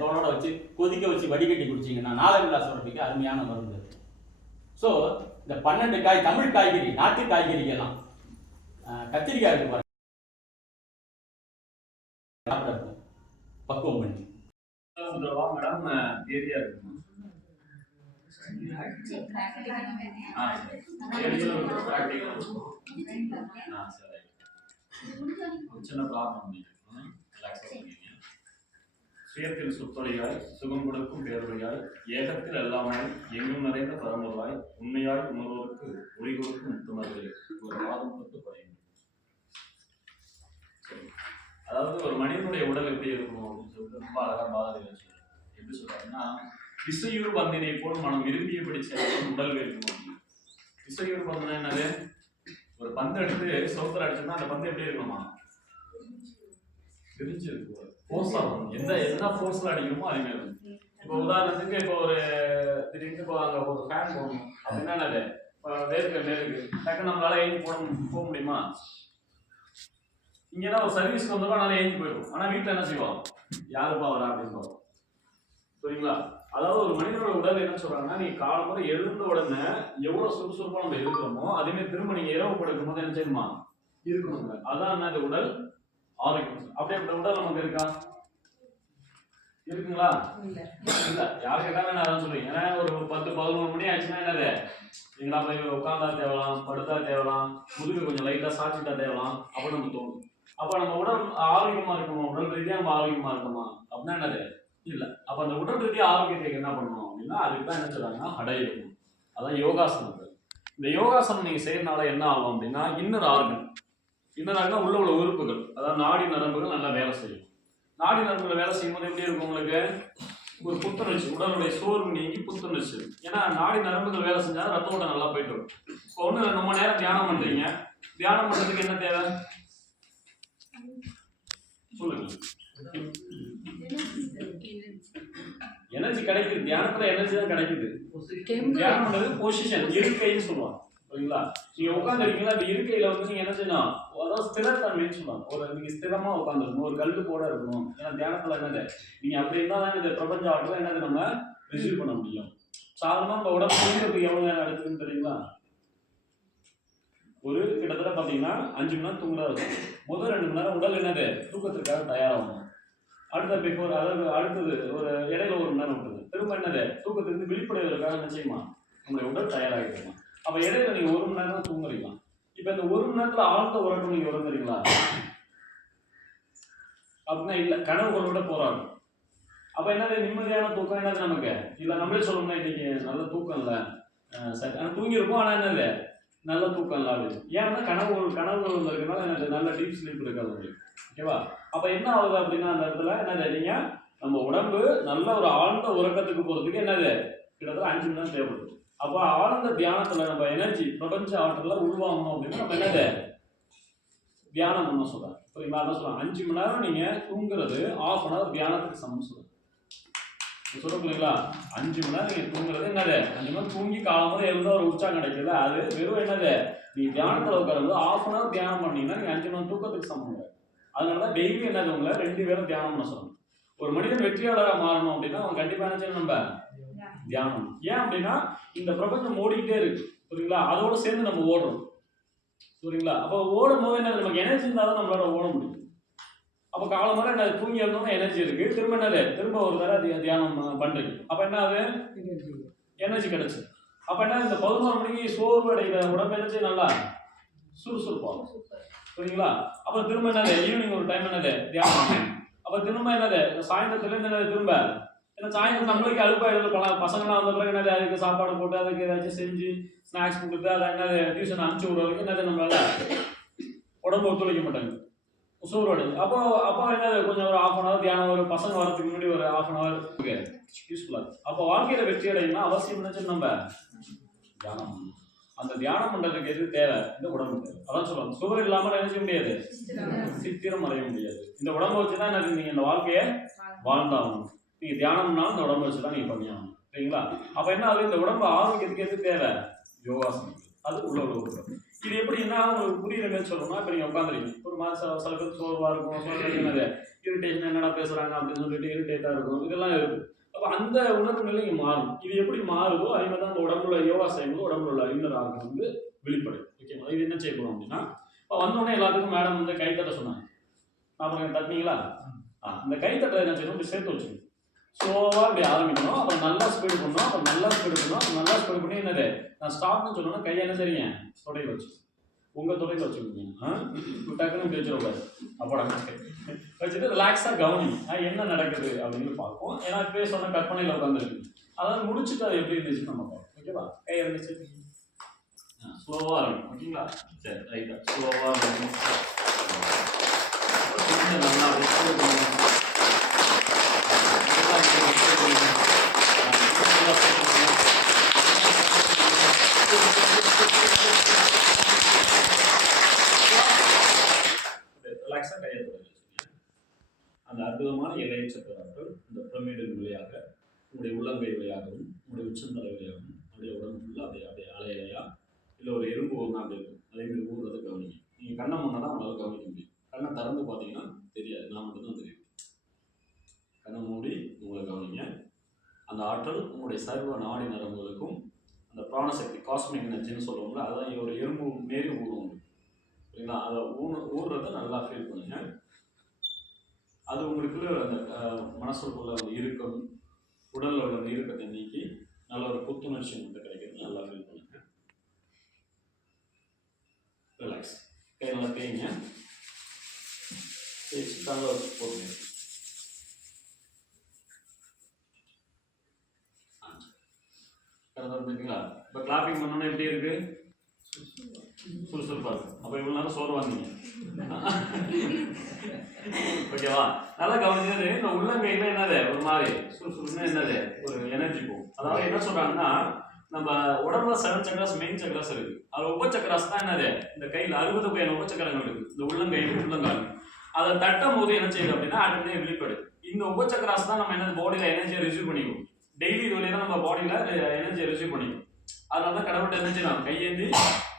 தோலோட வச்சு கொதிக்க வச்சு வடிகட்டி குடிச்சிங்கன்னா நாளமில்லா சுரப்பிக்கு அருமையான மருந்து. ஸோ இந்த 12 காய் தமிழ் காய்கறி, நாட்டு காய்கறிகள்லாம் கத்திரிக்காய் இருக்கு பாருங்க, பக்குவம் பண்ணி. மேடம் ஏரியா இருக்குமா? சின்ன ப்ராப்ளம் சுயத்தில் சுத்தொழியாய் சுகம் கொடுக்கும் பேருடையாய் ஏகத்தில் எல்லாமாய் எங்கும் நிறைந்த பரம்பொருளாய் உண்மையாய் உணர்வோருக்கு ஒளி கொடுக்கும் முத்துணர்வு ஒரு வாதம் கொடுத்து குறையும். அதாவது ஒரு மனிதனுடைய உடல் எப்படி இருக்கணும் அப்படின்னு சொல்லிட்டு ரொம்ப அழகா பாரதியார் சொல்றாரு. எப்படி சொல்றாருன்னா, விசையூர் பந்தினை போல் மனம் விரும்பியபடி செயல்படும் உடல் இருக்கணும். விசையூர் பந்தனை என்னது? ஒரு பந்து எடுத்து சோத்தர் அடிச்சோம்னா அந்த பந்து எப்படி இருக்கணுமா? பிரிஞ்சு இருக்கு. ஃபோர்ஸா இருக்கும். என்ன ஃபோர்ஸ்ல அடிக்கணுமோ அதே மாதிரி இருக்கும். இப்போ உதாரணத்துக்கு இப்போ ஒரு திடீர்னு இப்போ அங்கே ஒரு ஃபேன் போடணும் அப்படின்னா என்னது? இப்போ நேருக்கு டக்குன்னு நம்மளால ஏஞ்சி போக முடியுமா? இங்கேதான் ஒரு சர்வீஸ்க்கு வந்தப்போ நல்லா ஏஞ்சி போயிடும். ஆனால் வீட்டில் என்ன செய்வோம்? யாருப்பா வரா அப்படின்னு பார்ப்போம். சரிங்களா? அதாவது ஒரு மனிதனோட உடல் என்ன சொல்றாங்கன்னா, நீ காலமுறை எழுந்த உடனே எவ்வளவு சுறுசுறுப்பா நம்ம இருக்கிறோமோ அதே மாதிரி திரும்ப நீங்க இரவு படுக்கும் போது என்ன செய்யணுமா? இருக்கணுங்க. அதான் என்ன, இந்த உடல் ஆரோக்கியம். அப்படியே உடல் நமக்கு இருக்கா? இருக்குங்களா? இல்ல. யாரு கேட்டாலும் நான் அதான் சொல்லுவேன். ஏன்னா ஒரு 10-11 மணி ஆச்சுன்னா என்னது, நீங்களா போய் உட்காந்தா தேவலாம், படுத்தா தேவலாம், முதுகு கொஞ்சம் லைட்டா சாச்சிட்டா தேவலாம் அப்படி நம்ம தோணும். அப்ப நம்ம உடல் ஆரோக்கியமா இருக்குமா? உடல் ரீதியா நம்ம ஆரோக்கியமா இருக்குமா அப்படின்னா என்னது? இல்ல. அப்ப அந்த உடல் ரீதியா ஆரோக்கியத்துக்கு என்ன பண்ணணும் அப்படின்னா, அதுக்கு தான் என்ன சொல்றாங்கன்னா ஹடை இருக்கும். அதான் யோகாசனங்கள். இந்த யோகாசனம் நீங்க செய்யறதுனால என்ன ஆகும் அப்படின்னா, இன்னர் ஆர்கன் உள்ள உள்ள உறுப்புகள், அதாவது நாடி நரம்புகள் நல்லா வேலை செய்யும். நாடி நரம்புகள் வேலை செய்யும் போது எப்படி இருக்கும் உங்களுக்கு? ஒரு புத்துணர்ச்சி, உடலுடைய சோர்வு நீங்கி புத்துணர்ச்சி. ஏன்னா நாடி நரம்புகள் வேலை செஞ்சாலும் ரத்த ஓட்டம் நல்லா போயிட்டு வரும். இப்போ ஒண்ணு ரொம்ப நேரம் தியானம் பண்றீங்க, தியானம் பண்றதுக்கு என்ன தேவை சொல்லுங்க? எனர்ஜி கிடைக்குது. தியானத்துல எனர்ஜி தான் கிடைக்குது. தியானம்ன்றது பொசிஷன், இருக்கைன்னு சொல்லுவாங்க. சரிங்களா? நீங்க உட்காந்துருக்கீங்களா, அந்த இருக்கையில வந்து நீங்க என்ன செய்யணும்? அதாவது ஸ்திரத்தன்மைன்னு சொல்லுவாங்க. ஒரு நீங்க ஸ்திரமா உட்காந்துருக்கணும், ஒரு கல்லு போட இருக்கணும். ஏன்னா தியானத்துல என்னது, நீங்க அப்படி இருந்தா தான் இந்த பிரபஞ்ச ஆற்றல என்னது நம்ம ரிசீவ் பண்ண முடியும். சாதாரணமா நம்ம உடம்பு தூங்குறதுக்கு எவ்வளவு நேரம் எடுத்துக்குன்னு தெரியுங்களா? ஒரு கிட்டத்தட்ட பாத்தீங்கன்னா 5 மணி நேரம் தூங்குறதா இருக்கும். முதல் 2 மணி நேரம் உடல் என்னது தூக்கத்துக்காக தயாராகணும். அடுத்தது ஒரு இடையில 1 மணி நேரம் விட்டுது. திரும்ப என்னது தூக்கத்திலிருந்து விழிப்படைவதற்காக என்ன செய்யுமா? நம்மளுடைய உடல் தயாராகிடுமா? அப்ப இடையில நீங்க 1 மணி நேரம் தான் தூங்குறீங்களா? இப்ப இந்த 1 மணி நேரத்துல ஆழ்ந்த உறக்கம் நீங்க உறங்குறீங்களா அப்படின்னா இல்ல, கனவுகளோட போறாங்க. அப்ப என்னது நிம்மதியான தூக்கம் என்னது நமக்கு இல்ல. நம்மளே சொல்லணும்னா இன்னைக்கு நல்ல தூக்கம் இல்ல, தூங்கிருப்போம் ஆனா என்னது நல்ல தூக்கம் இல்ல அப்படின்னு. ஏன்னா கனவுகள் இருக்கிறதுனால எனக்கு நல்ல டீப் ஸ்லீப் இருக்காது உங்களுக்கு. ஓகேவா? அப்ப என்ன ஆகுது அப்படின்னா, அந்த இடத்துல என்னது, நீங்க நம்ம உடம்பு நல்ல ஒரு ஆழ்ந்த உறக்கத்துக்கு போறதுக்கு என்னது கிட்டத்தட்ட 5 மணி நேரம் தேவைப்படுது. அப்ப ஆழ்ந்த தியானத்துல நம்ம எனர்ஜி பிரபஞ்ச ஆற்றல உருவாகணும் அப்படின்னா நம்ம என்னது தியானம் பண்ண சொல்றேன். சரிங்களா? அதான் சொல்றேன், 5 மணி நேரம் நீங்க தூங்குறது 1/2 அன் ஹவர் தியானத்துக்கு சமம் சொல்றேன். சொல்ல புரியுங்களா? 5 மணி நேரம் நீங்க தூங்குறது என்னது, 5 மணி நேரம் தூங்கி காலமுறை எழுந்தா ஒரு உற்சாகம் கிடைக்குது. அது வெறும் என்னது, நீங்க தியானத்துல உட்காரும்போது 1/2 அன் ஹவர் தியானம் பண்ணீங்கன்னா நீங்க 5 மணி நேரம் தூக்கத்துக்கு சமம். அதனாலதான் டெய்லி என்னது உங்களை 2 பேரும் தியானம் பண்ண சொல்லணும். ஒரு மனிதன் வெற்றியாளராக மாறணும் அப்படின்னா அவன் கண்டிப்பா என்ன செய்யணும்? நம்ம தியானம். ஏன் அப்படின்னா இந்த பிரபஞ்சம் ஓடிக்கிட்டே இருக்கு. புரியுங்களா? அதோட சேர்ந்து நம்ம ஓடுறோம். புரியுங்களா? அப்போ ஓடும் போது என்ன, நமக்கு எனர்ஜி இருந்தால் தான் நம்மளால ஓட முடியும். அப்போ காலம்பறை என்ன தூங்கி எழுந்தோம்னா எனர்ஜி இருக்கு. திரும்ப ஒரு தடவை தியானம் பண்றீங்க. அப்ப என்ன ஆகுது? எனர்ஜி கிடைச்சு. அப்ப என்ன, இந்த 11 மணிக்கு சோர்வு அடைகிற உடம்பு எனர்ஜி நல்லா சுறுசுறுப்பாகும். சரிங்களா? அப்ப திரும்ப என்னது ஈவினிங் ஒரு டைம் என்னது தியானம். அப்ப திரும்ப என்னது சாயந்தரத்துல என்னது திரும்ப ஏன்னா சாயந்தரம் நம்மளுக்கு அழுப்பாயிடுது. பசங்களாம் வந்த பிறகு என்னது அதுக்கு சாப்பாடு போட்டு அதுக்கு ஏதாச்சும் செஞ்சு ஸ்நாக்ஸ் கொடுத்து அதை என்னது டியூஷன் அனுப்பிச்சு விடுறதுக்கு என்னது நம்மளால உடம்பு ஒத்துழைக்க மாட்டாங்க, சோர்வடைஞ்சு. அப்போ என்னது கொஞ்சம் ஒரு 1/2 அன் ஹவர் தியானம், ஒரு பசங்க வரதுக்கு முன்னாடி ஒரு 1/2 அன் ஹவர் யூஸ்ஃபுல்லா. அப்போ வாழ்க்கையில வெற்றி அடையணும்னா அவசியம் நினைச்சு நம்ம தியானம். அந்த தியானம் பண்றதுக்கு எது தேவை? இந்த உடம்பு தேவை. அதான் சொல்லுவாங்க, சுவர் இல்லாம என்ன செய்ய முடியாது, சித்திரம் அடைய முடியாது. இந்த உடம்பை வச்சுதான் எனக்கு நீங்க இந்த வாழ்க்கையை வாழ்ந்தாகணும். நீங்க தியானம்னாலும் இந்த உடம்பை வச்சுதான் நீங்க பண்ணியாகணும். சரிங்களா? அப்ப என்ன ஆகுது, இந்த உடம்பு ஆரோக்கியத்துக்கு எது தேவை? யோகாசனம். அது உள்ள உள்ள இது எப்படின்னா உங்களுக்கு புரியுற மாதிரி சொல்லணும்னா, இப்ப நீங்க உட்காந்துருக்கீங்க, ஒரு மாதிரி சில பேருக்கு சோர்வா இருக்கும், என்னது இரிட்டேஷன், என்னடா பேசுறாங்க அப்படின்னு சொல்லிட்டு இரிட்டேட்டா இருக்கும், இதெல்லாம் இருக்கும். அப்ப அந்த உணர்வு நிலை இங்க மாறும். இது எப்படி மாறுதோ அதே மாதிரி தான் அந்த உடம்புல யோகா செய்யும்போது உடம்புல உள்ள இன்னர் ஆர்கன் வந்து வெளிப்படும். ஓகேங்களா? இது என்ன செய்யணும் அப்படின்னா, இப்போ வந்தோடனே எல்லாத்துக்கும் மேடம் வந்து கைத்தட்ட சொன்னாங்க. நான் தட்டினீங்களா? இந்த கைத்தட்டை என்ன செய்யணும், இப்படி சேர்த்து வச்சுக்கணும். ஸ்லோவாக இப்படி ஆரம்பிக்கணும், அப்புறம் நல்லா ஸ்பீடு பண்ணணும், அப்புறம் நல்லா ஸ்பீடு பண்ணணும், நல்லா ஸ்பீடு பண்ணி என்னது நான் ஸ்டாப்னு சொல்லணும்னா கையை என்ன செய்யுங்க, தொடையில் வச்சு உங்கள் தொடையில் வச்சுக்கோங்க. டக்குன்னு இப்படி வச்சிடக்கூடாது. அப்போடா வச்சுட்டு ரிலாக்ஸாக கவனி என்ன நடக்குது அப்படின்னு பார்ப்போம். ஏன்னா இப்பவே சொன்ன கற்பனையில் உட்காந்துருக்கு. அதாவது முடிச்சுட்டு அது எப்படி இருந்துச்சுன்னு நம்ம பார்ப்போம். ஓகேவா? கை இருந்துச்சு ஸ்லோவாக இருக்கும். ஓகேங்களா? சரி ரைட்டாக ஸ்லோவாக இருக்கும். நல்லா ரிலாக்ஸாக கையை தொடங்கி அந்த அற்புதமான எல்லையற்ற பெறாக்கள் இந்த பிரமிடின் வழியாக உங்களுடைய உள்ளங்கை வழியாகவும் உங்களுடைய உச்சந்தலை வழியாகவும் அப்படியே உடம்பு ஃபுல்லாக அப்படியே அப்படியே அலையா இல்லை ஒரு எறும்பு ஒன்றா அப்படி இருக்கும். அதே மாதிரி ஊறுறதை கவனிங்க. நீங்கள் கண்ணை முன்னா தான் உங்களால் கவனிக்க முடியும். கண்ணை திறந்து பார்த்தீங்கன்னா தெரியாது, நான் மட்டும்தான் தெரியும். கண்ணை மூடி உங்களை கவனிங்க. அந்த ஆற்றல் உங்களுடைய சர்வ நாடி நரம்புகளுக்கும் அந்த பிராணசக்தி காஸ்மிக் எனர்ஜின்னு சொல்லுவோம்ல, அதான் ஒரு எறும்பு மாரி ஊறும். சரிங்களா? அதை ஊறுறதை நல்லா ஃபீல் பண்ணுங்க. அது உங்களுக்குள்ள அந்த மனசுக்குள்ள ஒரு இறுக்கம், உடலில் உள்ள அந்த இறுக்கத்தை நீக்கி நல்ல ஒரு புத்துணர்ச்சி மட்டும் கிடைக்கிறது. நல்லா ஃபீல் பண்ணுங்க. ரிலாக்ஸ். கை நல்லா தேய்ங்க. தேய்ச்சி நல்லா போடுங்க. இருக்கீங்களா? இப்போ கிளாப்பிங் பண்ணோன்னா எப்படி இருக்கு? சுறுசுறுப்பா இருக்கு. அப்போ இவ்வளோ நேரம் சோறு வாங்கிங்க. ஓகேவா? நல்லா கவனிச்சது இந்த உள்ளங்கையில என்னது ஒரு மாதிரி சுறுசுறுப்புன்னு என்னது ஒரு எனர்ஜி போகும். அதாவது என்ன சொல்றாங்கன்னா, நம்ம உடம்புல 7 சக்கராஸ் மெயின் சக்கராஸ் இருக்கு. அது உபச்சக்கராஸ் தான் என்னது இந்த கையில் 60 வகையான உபச்சக்கரங்கள் இருக்கு. இந்த உள்ளங்கை உள்ளங்கால் அதை தட்டும் போது என்ன செய்யுது அப்படின்னா ஆட்டோமேட்டிக்காக வெளிப்படுது. இந்த உபச்சக்கராஸ் தான் நம்ம என்ன பாடியில் எனர்ஜியை ரிசீவ் பண்ணிக்குவோம். டெய்லி இது வழியாக நம்ம பாடியில் எனர்ஜியை ரிசீவ் பண்ணிக்குவோம். அதனால தான் கடவுள்கிட்ட என்ன செய்யணும், கையேந்தி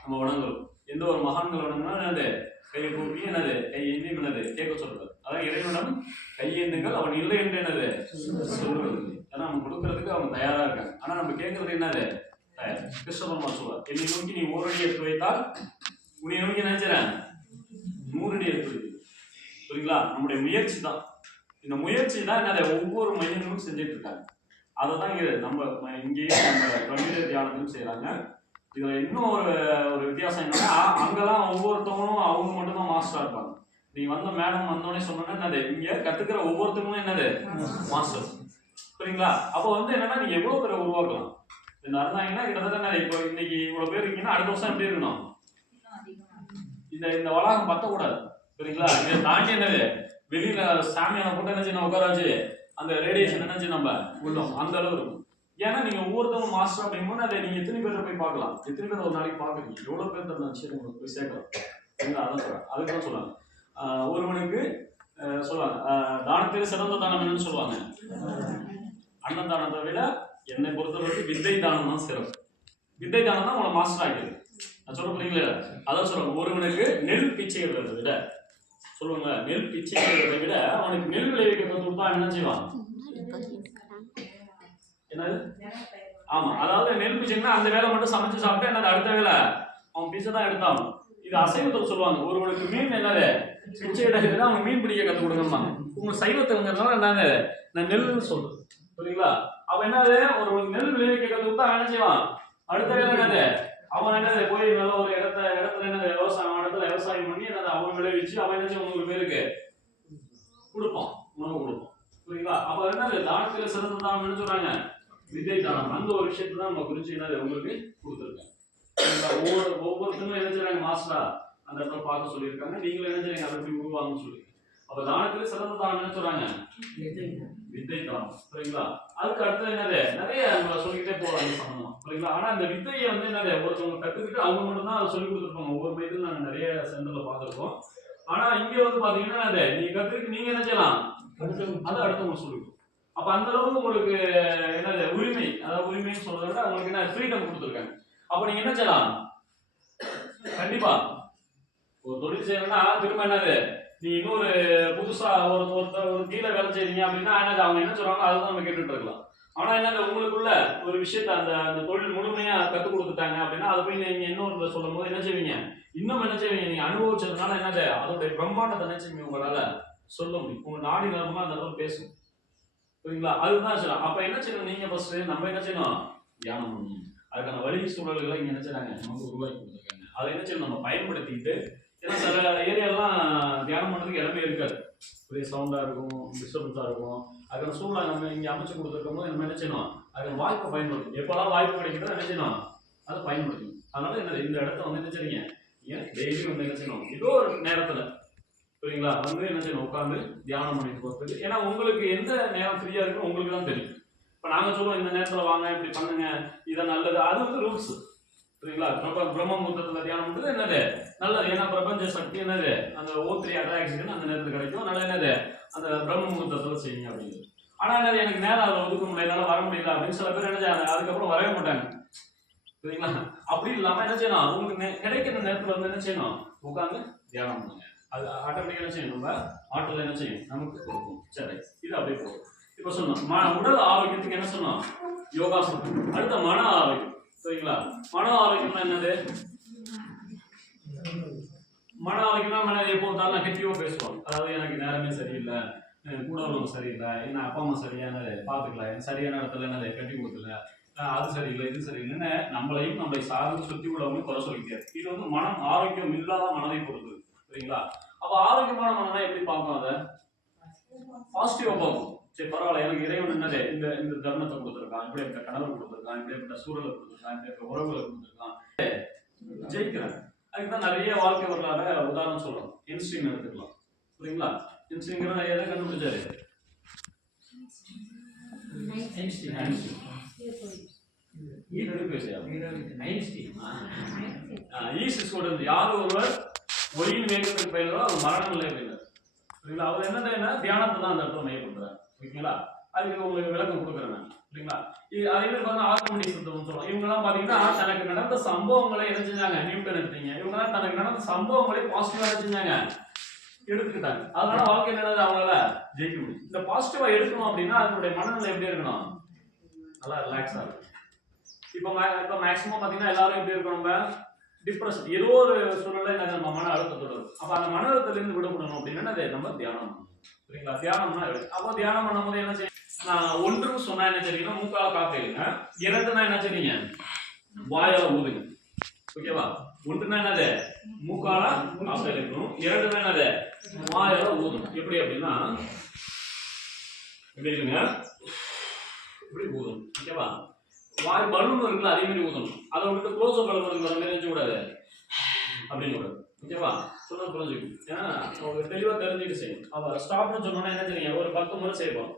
நம்ம வணங்குறோம். எந்த ஒரு மகான்கள் வணங்கினா என்னது கையை கூப்பி என்னது கையேந்தி என்னது கேட்க சொல்றது. அதான் இறைவனிடம் கையேந்துங்கள் அவன் இல்லை என்று என்னது சொல்றது. ஏன்னா நம்ம கொடுக்கறதுக்கு அவங்க தயாரா இருக்காங்க. ஆனா நம்ம கேட்கறது என்னது தயார். கிருஷ்ண பரமா சொல்றார், என்னை நோக்கி நீ 1 அடி எடுத்து வைத்தால் உன்னை நோக்கி நினைச்சிடறேன் 100 அடி எடுத்து வை. புரியுங்களா? நம்முடைய முயற்சி தான். இந்த முயற்சி தான் என்னது ஒவ்வொரு மையங்களும் செஞ்சுட்டு இருக்காங்க. அதை தான் நம்ம இங்கேயும் நம்ம பிரமிட தியானத்திலும் செய்யறாங்க. இதுல இன்னும் ஒரு வித்தியாசம் என்னன்னா, அங்கெல்லாம் ஒவ்வொருத்தவங்களும் அவங்க மட்டும்தான் மாஸ்டரா இருப்பாங்க. நீங்க வந்த மேடம் வந்தோடனே சொன்னோன்னா என்னது இங்க கத்துக்கிற ஒவ்வொருத்தவங்களும் என்னது மாஸ்டர். புரியுங்களா? அப்போ என்னன்னா நீங்க எவ்வளவு பேரை உருவாக்கலாம். இந்த இருந்தாங்கன்னா கிட்டத்தட்ட இப்போ இன்னைக்கு இவ்வளவு பேர் இருக்கீங்கன்னா அடுத்த வருஷம் எப்படி இருக்கணும், இந்த வளாகம் பத்தக்கூடாது. சரிங்களா? இதை தாண்டி என்னது வெளியில சாமியான போட்டு என்ன செய்யணும் உட்கார வச்சு அந்த ரேடியேஷன் என்ன செய்ய நம்ம உள்ளோம் அந்த அளவு இருக்கும். ஏன்னா நீங்க ஒவ்வொருத்தவங்க மாஸ்டர் அப்படிங்கும்போது அதை நீங்க எத்தனை பேரை போய் பார்க்கலாம், எத்தனை பேர் ஒரு நாளைக்கு பார்க்குறீங்க, எவ்வளவு பேர் தந்த சரி உங்களுக்கு போய் சேர்க்கலாம். சரிங்களா? அதான் சொல்றேன். அதுதான் சொல்லுவாங்க ஒருவனுக்கு சொல்லுவாங்க தானத்தில் சிறந்த தானம் என்னன்னு சொல்லுவாங்க. அன்னதானத்தை விட என்னை பொறுத்தவரைக்கும் வித்தை தானம் தான் சிறப்பு. வித்தை தானம் தான் உங்களை மாஸ்டர் ஆகிடுது. நான் சொல்ல போறீங்களா? அதான் சொல்லுவாங்க ஒருவனுக்கு நெல் பிச்சை விடுறதை விட சொல்லுவாங்க நெல் பிச்சை விடுறதை விட அவனுக்கு நெல் விளைவிக்கிறத கொடுத்தா என்ன செய்வான். என்னது? ஆமா, அதாவது நெல் பிச்சைன்னா அந்த வேலை மட்டும் சமைச்சு சாப்பிட்டு என்னது அடுத்த வேலை அவன் பிச்சை தான் எடுத்தாலும். இது அசைவத்தில் சொல்லுவாங்க ஒருவனுக்கு மீன் என்னது பிச்சை எடுக்கிறது அவன் மீன் பிடிக்க கற்றுக் கொடுக்கணுமா. உங்க சைவத்துங்கிறதுனால என்னது நான் நெல்லுன்னு சொல்றேன். புரியுங்களா? அப்ப என்னது ஒரு நெல் விளைவிக்க கற்றுக் கொடுத்தா அவன் என்ன செய்வான் அடுத்த வேலை என்னது அவன் என்னது போய் நல்ல ஒரு இடத்துல என்னது விவசாயம் பண்ணி என்னது அவன் விளைவிச்சு அவன் என்ன செய்வான் உங்களுக்கு பேருக்கு கொடுப்பான், உணவு கொடுப்பான். புரியுங்களா? அப்ப என்னது தானத்துல சிறந்த தானம் என்ன சொல்றாங்க வித்தை தானம். அந்த ஒரு விஷயத்தை தான் நம்ம குறிச்சு என்னது உங்களுக்கு கொடுத்துருக்கேன். ஒவ்வொருத்தரும் என்ன செய்றாங்க மாஸ்டரா அந்த இடத்துல பார்க்க சொல்லியிருக்காங்க. நீங்களும் என்ன செய்றீங்க அதை போய் உருவாங்கன்னு சொல்லி. அப்ப தானத்துல சிறந்த தானம் என்ன சொல்றாங்க வித்தை தானம். சரிங்களா? அதுக்கு அடுத்தது என்னது நிறைய நம்ம சொல்லிக்கிட்டே போறாங்க சம்பந்தமா. சரிங்களா? ஆனா அந்த வித்தையை என்னது ஒருத்தவங்க கத்துக்கிட்டு அவங்க மட்டும் தான் அதை சொல்லி கொடுத்துருப்பாங்க. ஒவ்வொரு மையத்திலும் நாங்க நிறைய சென்டர்ல பார்த்துருக்கோம். ஆனா இங்க பாத்தீங்கன்னா அது நீங்க கத்துக்கிட்டு நீங்க என்ன செய்யலாம் அதை அடுத்தவங்க சொல்லிடும். அப்ப அந்த அளவுக்கு உங்களுக்கு என்னது உரிமை, அதாவது உரிமைன்னு சொல்றதை விட உங்களுக்கு என்ன ஃப்ரீடம் கொடுத்துருக்காங்க. அப்ப நீங்க என்ன செய்யலாம் கண்டிப்பா ஒரு தொழில் செய்யணும்னா திரும்ப என்னது நீ இன்னொரு புதுசா ஒரு கீழே வேலை செய்றீங்க அப்படின்னா என்னது அவங்க என்ன சொல்றாங்க அதுதான் நம்ம கேட்டுட்டு இருக்கலாம். ஆனா என்னது உங்களுக்குள்ள ஒரு விஷயத்த அந்த தொழில் முழுமையா கற்றுக் கொடுத்துட்டாங்க அப்படின்னா அதை போய் நீங்க இன்னொரு சொல்லும் போது என்ன செய்வீங்க இன்னும் என்ன செய்வீங்க நீங்க அனுபவிச்சதுனால என்னது அதோடைய பிரம்மாண்டத்தை என்ன செய்வீங்க உங்களால சொல்ல முடியும். உங்க நாடி நரம்பா அந்த இடத்துல பேசும். புரியுங்களா? அதுதான் சொல்லலாம். அப்ப என்ன செய்யணும், நீங்க ஃபர்ஸ்ட் நம்ம என்ன செய்யணும், தியானம் பண்ணணும். அதுக்கான வழி சூழல்களை இங்க என்ன செய்றாங்க, நமக்கு உருவாக்கி கொடுத்துருக்காங்க. அதை என்ன செய்யணும், நம்ம பயன்படுத்திக்கிட்டு, ஏன்னா சில ஏரியாலாம் தியானம் பண்றதுக்கு இடமே இருக்காது, ஒரே சவுண்டா இருக்கும், டிஸ்டர்பன்ஸா இருக்கும். அதுக்கான சூழலை நம்ம இங்க அமைச்சு கொடுத்துருக்கும் போது நம்ம என்ன செய்யணும், அதுக்கான வாய்ப்பை பயன்படுத்தணும். எப்போல்லாம் வாய்ப்பு கிடைக்குதோ என்ன செய்யணும், அதை பயன்படுத்தணும். அதனால என்ன, இந்த இடத்த வந்து என்ன செய்றீங்க, ஏன் டெய்லி வந்து என்ன செய்யணும், ஏதோ ஒரு நேரத்துல, புரியுங்களா, வந்து என்ன செய்யணும், உட்காந்து தியானம் பண்ணிட்டு போகிறது. ஏன்னா உங்களுக்கு எந்த நேரம் ஃப்ரீயா இருக்கும் உங்களுக்கு தான் தெரியும். இப்போ நாங்கள் சொல்லுவோம் இந்த நேரத்தில் வாங்க இப்படி பண்ணுங்க இதான் நல்லது, அது வந்து ரூல்ஸ். புரியுங்களா? பிரம்ம முகூர்த்தத்தில் தியானம் பண்ணுறது என்னது நல்லது. ஏன்னா பிரபஞ்ச சக்தி என்னது, அந்த O3 அட்ராக்ஷன் அந்த நேரத்தில் கிடைக்கும். அதனால என்னது, அந்த பிரம்ம முகூர்த்தத்தில் செய்யுங்க அப்படிங்கிறது. ஆனால் என்னது, எனக்கு நேரம் அதில் ஒதுக்க முடியல, என்னால் வர முடியல அப்படின்னு சில பேர் என்ன செய்யறாங்க, அதுக்கப்புறம் வரவே மாட்டாங்க. புரியுங்களா? அப்படி இல்லாமல் என்ன செய்யணும், உங்களுக்கு கிடைக்கிற நேரத்தில் வந்து என்ன செய்யணும், உட்காந்து தியானம் பண்ணுங்க. அது ஆட்டோமேட்டிக்காக என்ன செய்யும், நம்ம ஆற்றல் என்ன செய்யும், நமக்கு கொடுக்கும். சரி, இது அப்படியே போகும். இப்போ சொன்னோம் உடல் ஆரோக்கியத்துக்கு என்ன சொன்னோம், யோகாசனம். அடுத்த மன ஆரோக்கியம். சரிங்களா? மன ஆரோக்கியம்னா என்னது, மன ஆரோக்கியம்னா மன எப்போ நான் கெட்டியோ பேசுவோம். அதாவது எனக்கு நேரமே சரியில்லை, கூட உள்ளவங்க சரியில்லை, என்ன அப்பா அம்மா சரியானது பார்த்துக்கல, எனக்கு சரியான இடத்துல என்னது கட்டி கொடுக்கல, அது சரியில்லை இது சரியில்லைன்னு நம்மளையும் நம்மளை சார்ந்து சுற்றி உள்ளவங்க குறை சொல்லிக்காது. இது வந்து மனம் ஆரோக்கியம் இல்லாத மனதை பொறுத்தது. சரிங்களா? அப்ப ஆரோக்கியமான மனதை எப்படி பார்க்கும், அதை பாசிட்டிவா பார்க்கும். சரி பரவாயில்ல, எனக்கு இறைவன் என்னது இந்த இந்த தருணத்தை கொடுத்துருக்கான், இப்படிப்பட்ட கணவர் கொடுத்துருக்கான், இப்படிப்பட்ட சூழலை கொடுத்துருக்கான், இப்படிப்பட்ட உறவுகளை கொடுத்துருக்கான், ஜெயிக்கிறேன். அதுக்குதான் நிறைய வாழ்க்கை வரலாறு உதாரணம் சொல்றோம். ஐன்ஸ்டீன் எடுத்துக்கலாம். புரியுங்களா? ஐன்ஸ்டீன் எதை கண்டுபிடிச்சாரு, யார் ஒருவர் ஒளியின் வேகத்துக்கு பயிலோ அவர் மரணம் இல்லை அப்படின்னார். சரிங்களா? அவர் என்ன தியானத்தை தான் அந்த இடத்துல மையப்படுத்துறாரு. ஓகேங்களா? அதுக்கு உங்களுக்கு விளக்கம் கொடுக்குறேன். சரிங்களா? அதே மாதிரி பார்த்தா ஆர்கமெடிக் சித்தம்னு சொல்லுவோம். இவங்கெல்லாம் பார்த்தீங்கன்னா தனக்கு நடந்த சம்பவங்களை என்ன செஞ்சாங்க, நியூட்டன் எடுத்தீங்க, இவங்கெல்லாம் தனக்கு நடந்த சம்பவங்களை பாசிட்டிவா செஞ்சாங்க, எடுத்துக்கிட்டாங்க. அதனால வாழ்க்கை என்னது, அவங்களால ஜெயிக்க முடியும். இந்த பாசிட்டிவா எடுக்கணும் அப்படின்னா அதனுடைய மனநிலை எப்படி இருக்கணும், நல்லா ரிலாக்ஸா இருக்கும். இப்போ மேக்ஸிமம் பார்த்தீங்கன்னா எல்லாரும் எப்படி இருக்கணும், நம்ம டிப்ரெஷன் ஏதோ ஒரு சூழ்நிலை நம்ம மன அழுத்தத்தோட இருக்கும். அப்போ அந்த மன அழுத்தத்திலிருந்து விடுபடணும் அப்படின்னா அதை நம்ம தியானம் பண்ணணும். சரிங்களா? தியானம்னா அப்போ தியானம் பண்ணும்போது என்ன செய்யும், நான் ஒன்றுன்னு சொன்னா என்ன செய்றீங்கன்னா மூக்கால காத்து எடுங்க, இரண்டுனா என்ன செய்றீங்க, வாயால ஊதுங்க. ஓகேவா? ஒன்றுனா என்னது, மூக்கால காத்து எடுக்கணும், இரண்டுனா என்னது, வாயால ஊதணும். எப்படி அப்படின்னா எப்படி இருங்க, இப்படி ஊதணும். ஓகேவா? வாய் பலூன் இருக்குல்ல அதே மாதிரி ஊதணும். அதை விட்டு க்ளோஸ் அப் பலூன் இருக்கு அந்த மாதிரி நினைச்சு கூடாது அப்படின்னு கூடாது. ஓகேவா? சொன்னது புரிஞ்சுக்கணும். ஏன்னா தெளிவாக தெரிஞ்சுட்டு செய்யணும். அப்போ ஸ்டாப்னு சொன்னோன்னா என்ன செய்யுங்க, ஒரு 10 முறை செய்வோம்.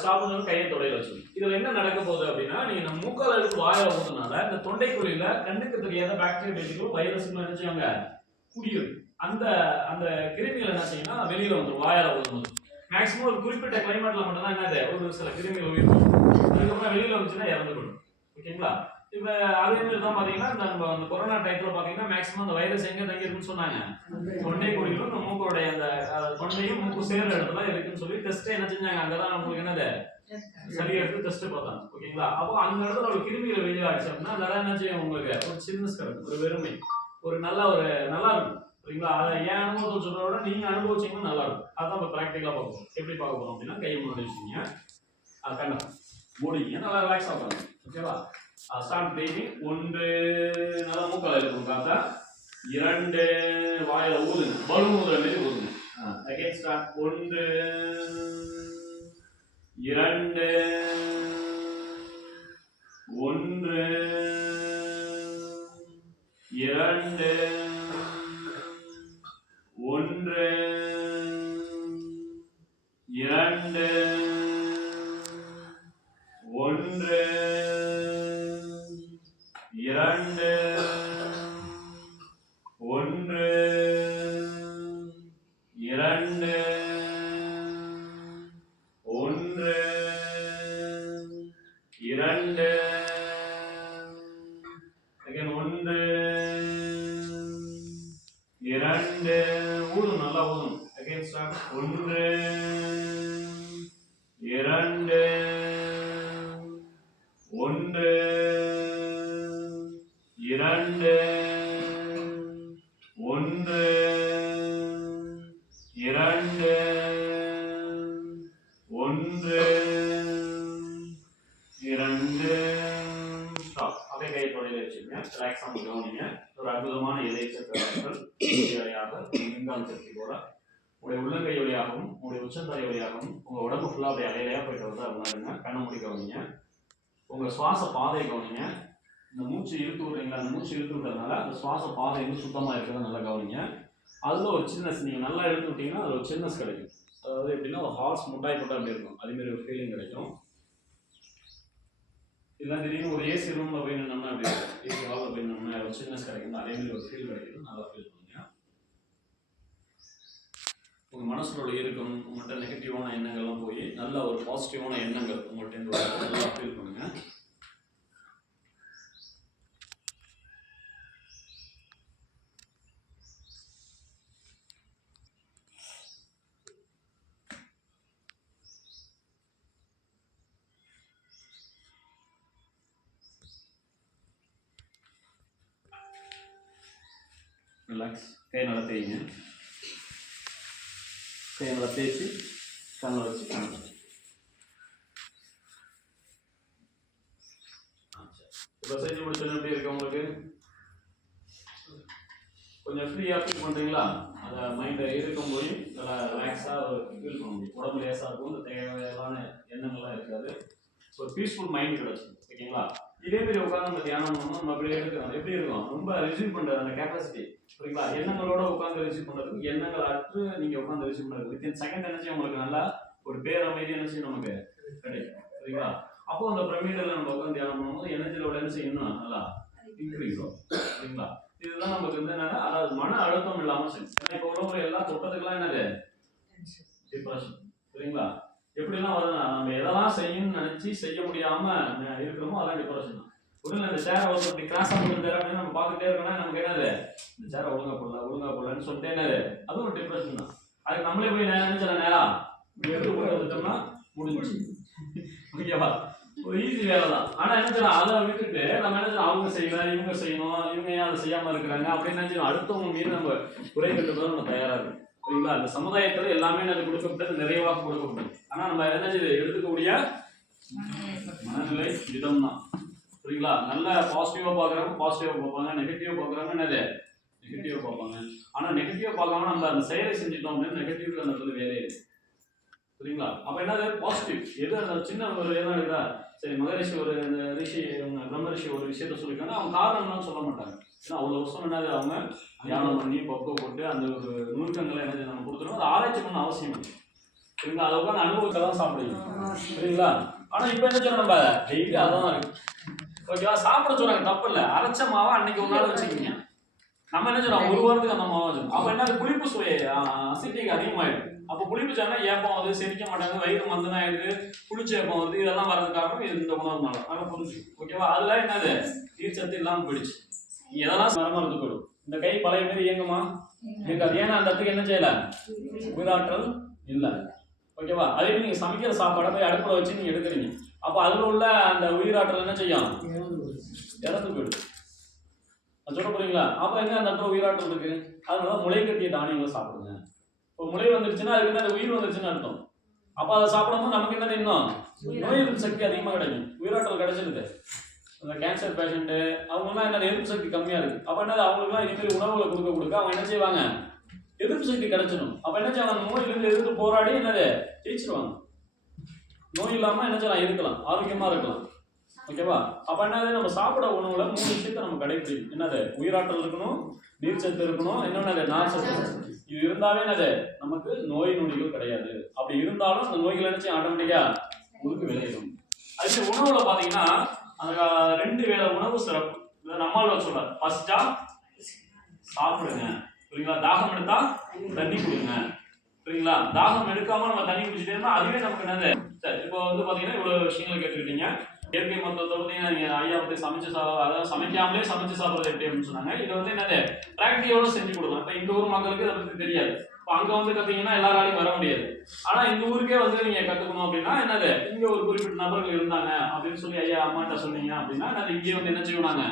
ஸ்டாப்னு சொல்லி கையை தொடையில வச்சுக்கணும். இதில் என்ன நடக்க போகுது அப்படின்னா, நீங்கள் நம்ம மூக்கால எடுத்து வாயில ஊதுனால இந்த தொண்டைக்குழியில கண்ணுக்கு தெரியாத பாக்டீரியா பேசிக்கோ வைரஸ் என்ன செய்வாங்க, குடியும். அந்த அந்த கிருமிகள் என்ன செய்யும்னா வெளியில வந்துடும் வாயால ஊதும்போது. மேக்ஸிமம் ஒரு குறிப்பிட்ட கிளைமேட்ல மட்டும் தான் என்னது ஒரு சில கிருமிகள் உயிர், அதுக்கப்புறம் வெளியில வந்துச்சுன்னா இறந்துடும். ஓகேங்களா? இப்போ அதே மாதிரி தான் பார்த்தீங்கன்னா நம்ம அந்த கொரோனா டைத்துல பார்த்தீங்கன்னா மேக்ஸிமம் அந்த வைரஸ் எங்கே தங்கியிருக்குன்னு சொன்னாங்க, தொண்டை குழியிலும் இந்த மூக்கோடைய அந்த தொண்டையும் மூக்கு சேர்ற இடத்துல இருக்குன்னு சொல்லி டெஸ்ட் என்ன செஞ்சாங்க, அங்கதான் நம்மளுக்கு என்னது சரியா எடுத்து டெஸ்ட் பார்த்தாங்க. ஓகேங்களா? அப்போ அந்த இடத்துல ஒரு கிருமிகள் வெளியே ஆயிடுச்சு அப்படின்னா அந்த இடம் என்ன செய்யும், உங்களுக்கு ஒரு சில்னஸ் கிடைக்கும், ஒரு வெறுமை, ஒரு நல்லா இருக்கும். சரிங்களா? அதை ஏன் அனுபவத்தை சொல்றத விட நீங்க அனுபவிச்சீங்கன்னா நல்லா இருக்கும். அதான் இப்போ ப்ராக்டிக்கலா பார்ப்போம். எப்படி பார்க்க போறோம் அப்படின்னா, கையை முன்னாடி வச்சுக்கீங்க, கண்ணை மூடிங்க, நல்லா ரிலாக்ஸா உட்காருங்க. ஓகேவா? Start daily. 1 நல்லா மூக்கால இருக்கும் காத்தா, 2 வாயில ஊதுங்க, பலூன் ஊதுற மாதிரி ஊதுங்க. Again start. 1 2 1 2 1 2 1 2 1 2 1 2 again 1 2 ஊதும், நல்லா ஊதும். again start. 1 2 1 2 1 2 ரிலாக்ஸாக கவனிங்க. ஒரு அற்புதமான இலைச்சக்கரங்கள் வழியாக மின்காந்த சக்தி போல உங்களுடைய உள்ளங்கை வழியாகவும் உங்களுடைய உச்சந்தலை வழியாகவும் உங்கள் உடம்பு ஃபுல்லாக அப்படியே அலையிலையாக போயிட்டு வந்து உணருங்க. கண்ணை மூடி கவனிங்க. உங்கள் சுவாச பாதையை கவனிங்க. இந்த மூச்சு இழுத்து விட்றீங்களா, அந்த மூச்சு இழுத்து விட்டதுனால அந்த சுவாச பாதை வந்து சுத்தமாக இருக்கிறத நல்லா கவனிங்க. அதில் ஒரு சின்னஸ், நீங்கள் நல்லா இழுத்து விட்டீங்கன்னா அதில் ஒரு சின்னஸ் கிடைக்கும். அதாவது எப்படின்னா ஒரு ஹார்ஸ் முட்டாய் போட்டால் அப்படி இருக்கும், அதேமாரி ஒரு ஃபீலிங் கிடைக்கும். இல்லை திடீர்னு ஒரு ஏசி ரூமில் போய் நின்னோம்னா அப்படி இருக்கும், ஏசி ஹாலில் போய் நின்னோம்னா ஒரு சின்னஸ் கிடைக்கும், அதேமாரி ஒரு ஃபீல் கிடைக்கும். நல்லா ஃபீல் பண்ணுங்க. உங்கள் மனசில் உள்ள இருக்கும் உங்கள்கிட்ட நெகட்டிவான எண்ணங்கள்லாம் போய் நல்ல ஒரு பாசிட்டிவான எண்ணங்கள் உங்கள்கிட்ட நல்லா ஃபீல் பண்ணுங்க. ரிலாக்ஸ். கை நல்லா தேய்ங்க. கை நல்லா தேய்ச்சி கண்ணை வச்சு இப்போ செஞ்சு முடிச்சோன்னு எப்படி இருக்கு உங்களுக்கு? கொஞ்சம் ஃப்ரீயாக ஃபீல் பண்ணுறீங்களா? அதை மைண்டை இருக்கும் போய் நல்லா ரிலாக்ஸாக ஃபீல் பண்ண முடியும். உடம்பு லேசாக இருக்கும், இந்த தேவையான எண்ணங்கள்லாம் இருக்காது. ஒரு பீஸ்ஃபுல் மைண்ட் கிடச்சிடும். ஓகேங்களா? இதேமாரி உட்காந்து நம்ம தியானம் பண்ணணும். நம்ம அப்படியே எடுக்கணும். எப்படி இருக்கும்? ரொம்ப ரிசீவ் பண்ணுறது அந்த கெப்பாசிட்டி. சரிங்களா? எண்ணங்களோட உட்காந்து ரிசீவ் பண்ணுறதுக்கு, எண்ணங்கள் அற்று நீங்கள் உட்காந்து ரிசீவ் பண்ணுறது வித்தின் செகண்ட் எனர்ஜி உங்களுக்கு நல்லா ஒரு பேரமைதி எனர்ஜி நமக்கு கிடைக்கும். சரிங்களா? அப்போ அந்த பிரமிடில் நம்ம உட்காந்து தியானம் பண்ணும்போது எனர்ஜியோட எனர்ஜி இன்னும் நல்லா இன்க்ரீஸ் ஆகும். சரிங்களா? இதுதான் நமக்கு வந்து என்னன்னா, அதாவது மன அழுத்தம் இல்லாமல் சரி. ஏன்னா இப்போ உள்ளவங்க எல்லாம் தொட்டதுக்கெல்லாம் என்னது டிப்ரெஷன். சரிங்களா? எப்படிலாம் வருதுன்னா, நம்ம எதெல்லாம் செய்யணும்னு நினைச்சு செய்ய முடியாம இருக்கிறோமோ அதெல்லாம் டிப்ரெஷன் தான். உடனே இந்த சேரை ஒரு இப்படி கிராஸா போட்டு அப்படின்னு நம்ம பார்த்துட்டே இருக்கோம்னா நமக்கு என்னது, இந்த சேரை ஒழுங்கா போடலன்னு சொல்லிட்டே என்னது, அதுவும் ஒரு டிப்ரெஷன் தான். அதுக்கு நம்மளே போய் நினைச்சல நேரம் எடுத்து போய் வந்துட்டோம்னா முடிஞ்சு. ஓகேவா? ஒரு ஈஸி வேலை தான். ஆனா என்ன செய்யலாம், அதை விட்டுட்டு நம்ம என்ன செய்யணும், அவங்க செய்யலாம், இவங்க செய்யணும், இவங்க ஏன் அதை செய்யாம இருக்கிறாங்க அப்படின்னு நினைச்சு அடுத்தவங்க மீது நம்ம குறை கட்டுறதும் நம்ம தயாரா இருக்கும். சரிங்களா? அந்த சமுதாயத்தில் எல்லாமே எனக்கு கொடுக்கப்பட்டது, நிறைவாக கொடுக்கப்பட்டது. ஆனா நம்ம என்ன செய்யுது, எடுத்துக்கூடிய மனநிலை விதம் தான். சரிங்களா? நல்ல பாசிட்டிவா பாக்குறவங்க பாசிட்டிவா பார்ப்பாங்க, நெகட்டிவா பாக்குறவங்க என்னது நெகட்டிவா பார்ப்பாங்க. ஆனா நெகட்டிவா பார்க்காம நம்ம அந்த செயலை செஞ்சுட்டோம் அப்படின்னு நெகட்டிவ் அந்த இடத்துல வேலையே இருக்கு. சரிங்களா? அப்ப என்னது பாசிட்டிவ் எது, அந்த சின்ன ஒரு எதாவது இருக்கா, சரி மகரிஷி ஒரு ரிஷி பிரம்ம ரிஷி ஒரு விஷயத்த சொல்லியிருக்காங்க, அவங்க காரணம்லாம் சொல்ல மாட்டாங்க. ஏன்னா அவ்வளோ வருஷம் என்னது அவங்க தியானம் பண்ணி பக்குவப்பட்டு அந்த ஒரு நுணுக்கங்களை என்ன நம்ம கொடுத்துருவோம். அது ஆராய்ச்சி பண்ண அவசியம் இல்லை. சரிங்களா? அதை உட்காந்து அனுபவத்தை தான் சாப்பிடுவீங்க. சரிங்களா? ஆனா இப்ப என்ன சொல்றோம், நம்ம டெய்லி அதான் இருக்கு. ஓகேவா? சாப்பிட சொல்றாங்க, தப்பு இல்லை. அரைச்ச மாவை அன்னைக்கு ஒரு நாள் வச்சுக்கிங்க. நம்ம என்ன சொல்றோம், ஒரு வாரத்துக்கு அந்த மாவை வச்சுக்கணும். அப்ப என்ன புளிப்பு சுவை அசிட்டிக் அதிகமாயிடும். அப்போ புளிப்பு சாப்பிட்டா ஏப்பம் வருது, செரிக்க மாட்டாங்க, வயிறு மந்தனா இருக்கு, புளிச்ச ஏப்பம் வருது, இதெல்லாம் வரதுக்கு காரணம் இந்த உணவு நல்லா நல்லா புரிஞ்சு. ஓகேவா? அதுல என்னது நீர்ச்சத்து இல்லாம போயிடுச்சு. நீங்க எதெல்லாம் மரமருந்து போயிடும். இந்த கை பழைய மாரி இயங்குமா? இருக்காது. ஏன்னா அந்த இடத்துக்கு என்ன செய்யல, உயிராற்றல் இல்லை. ஓகேவா? அதே நீங்க சமைக்கிற சாப்பாடை போய் அடுப்புல வச்சு நீங்க எடுக்கிறீங்க. அப்போ அதுல உள்ள அந்த உயிராற்றல் என்ன செய்யும், இறந்து போயிடும். சொல்ல போறீங்களா? அப்ப என்ன அந்த இடத்துல உயிராற்றல் இருக்கு. அதனால முளை கட்டிய தானியங்களை சாப்பிடுங்க. இப்போ முளை வந்துருச்சுன்னா அதுக்கு என்ன, உயிர் வந்துருச்சுன்னு அர்த்தம். அப்ப அதை சாப்பிடும்போது நமக்கு என்ன இன்னும் நோய் எதிர்ப்பு சக்தி அதிகமாக கிடைக்கும், உயிராற்றல் கிடைச்சிருது. அந்த கேன்சர் பேஷண்ட்டு அவங்கெல்லாம் என்ன எதிர்ப்பு சக்தி கம்மியா இருக்கு. அப்ப என்னது அவங்களுக்குலாம் இனிமேல் உணவுகளை கொடுக்க அவங்க என்ன செய்வாங்க, எதிர்ப்பு சக்தி கிடைச்சிடும். அப்ப என்ன செய்வாங்க, அந்த நோயிலிருந்து எதிர்த்து போராடி என்னது ஜெயிச்சிருவாங்க. நோய் இல்லாம என்ன செய்யலாம், இருக்கலாம், ஆரோக்கியமா இருக்கலாம். ஓகேவா? அப்ப என்னது, நம்ம சாப்பிட உணவுல 3 விஷயத்த நம்ம கடைபிடிக்கணும். என்னது, உயிராற்றல் இருக்கணும், நீர்ச்சத்து இருக்கணும், என்னென்ன நார் சத்து. இது இருந்தாவே என்னது நமக்கு நோய் நொடிகள் கிடையாது. அப்படி இருந்தாலும் அந்த நோய்கள் நினைச்சு ஆட்டோமேட்டிக்கா உங்களுக்கு விளையிடும். அதுக்கு உணவுல பாத்தீங்கன்னா அந்த 2 வேளை உணவு சிறப்பு. நம்மளால சொல்றாரு, பசிச்சா சாப்பிடுங்க. சரிங்களா? தாகம் எடுத்தா தண்ணி குடிங்க. சரிங்களா? தாகம் எடுக்காம நம்ம தண்ணி குடிச்சிட்டே இருந்தா அதுவே நமக்கு என்னது. சரி, இப்போ வந்து பாத்தீங்கன்னா இவ்வளவு விஷயங்கள் கேட்டுக்கிட்டீங்க. இயற்கை மருத்துவத்தை பத்தி நீங்க ஐயா வந்து சமைச்சு அதாவது சமைக்காமலே சமைச்சு சாப்பிடுறது எப்படி அப்படின்னு சொன்னாங்க. இது வந்து என்னது பிராக்டிக்கலோட செஞ்சு கொடுக்கலாம். இப்ப இந்த ஊர் மக்களுக்கு இதை பத்தி தெரியாது. இப்போ அங்க வந்து கத்தீங்கன்னா எல்லாராலையும் வர முடியாது. ஆனா இந்த ஊருக்கே வந்து நீங்க கத்துக்கணும் அப்படின்னா என்னது, இங்க ஒரு குறிப்பிட்ட நபர்கள் இருந்தாங்க அப்படின்னு சொல்லி ஐயா அம்மாட்ட சொன்னீங்க அப்படின்னா அது இங்கே வந்து என்ன செய்வாங்க,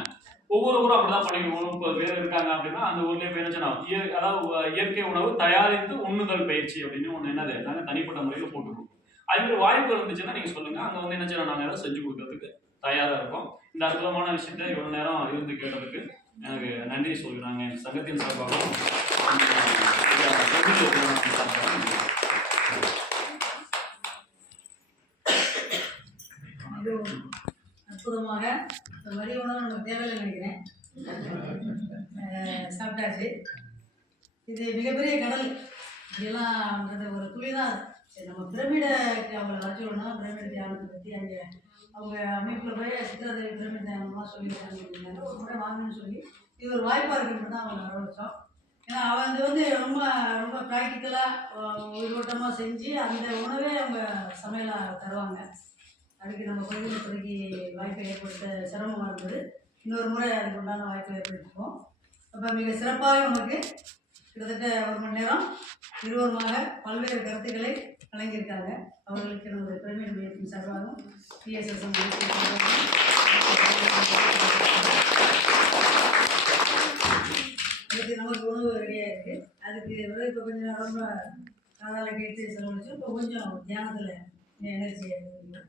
ஒவ்வொரு ஊரும் அப்படிதான் பண்ணிக்கணும். 30 பேர் இருக்காங்க அப்படின்னா அந்த ஊர்லயே போய் என்ன செய்யணும், அதாவது இயற்கை உணவு தயாரித்து உண்ணுதல் பயிற்சி அப்படின்னு ஒண்ணு என்னது நாங்க தனிப்பட்ட முறையில் போட்டுக்கணும். அது மாதிரி வாய்ப்பு இருந்துச்சுன்னா நீங்க சொல்லுங்க, அங்க வந்து என்ன செய்யணும், நாங்க ஏதாவது செஞ்சு கொடுக்கறதுக்கு தயாராக இருக்கோம். இந்த அற்புதமான விஷயத்தை இவ்வளோ நேரம் இருந்து கேட்டதுக்கு எனக்கு நன்றி சொல்கிறாங்க. என் சங்கத்தின் சார்பாகவும் அற்புதமாக இந்த மதிய உணவு நமக்கு தேவையில்லை நினைக்கிறேன். சாப்பிட்டாச்சு. இது மிகப்பெரிய கடல். இதெல்லாம் ஒரு துளி தான். சரி, நம்ம பிரமிடுக்கு அவங்கள வச்சுக்கணும்னா பிரமிடு தியானத்தை பற்றி அங்கே அவங்க அமைப்பில் போய் சித்திரதேவி பிரமிடு தியானம்லாம் சொல்லியிருக்காங்க. ஒரு முறை வாங்கணும்னு சொல்லி இது ஒரு வாய்ப்பாக இருக்குன்னு தான் அவங்க வரவழைச்சோம். ஏன்னா அவங்க வந்து ரொம்ப ரொம்ப ப்ராக்டிக்கலாக உயிரோட்டமாக செஞ்சு அந்த உணவே அவங்க சமையலாக தருவாங்க. அதுக்கு நம்ம பகுதியில் இப்போதைக்கு வாய்ப்பை ஏற்படுத்த சிரமமாக இருந்தது. இன்னொரு முறை அதுக்கு உண்டான வாய்ப்பை ஏற்படுத்திப்போம். அப்போ மிக சிறப்பாக நமக்கு கிட்டத்தட்ட 1 மணி நேரம் இருவருமாக பல்வேறு கருத்துக்களை வழங்கியிருக்காங்க. அவர்களுக்கு நமது பிரமிடு மையத்தின் சார்பாகவும் PSSM அதுக்கு நமக்கு உணவு ரெடியாக இருக்குது. அதுக்கு இப்போ கொஞ்சம் ரொம்ப காதால கேட்டு செலவழிச்சு இப்போ கொஞ்சம் தியானத்தில் எனர்ஜி ஒன்று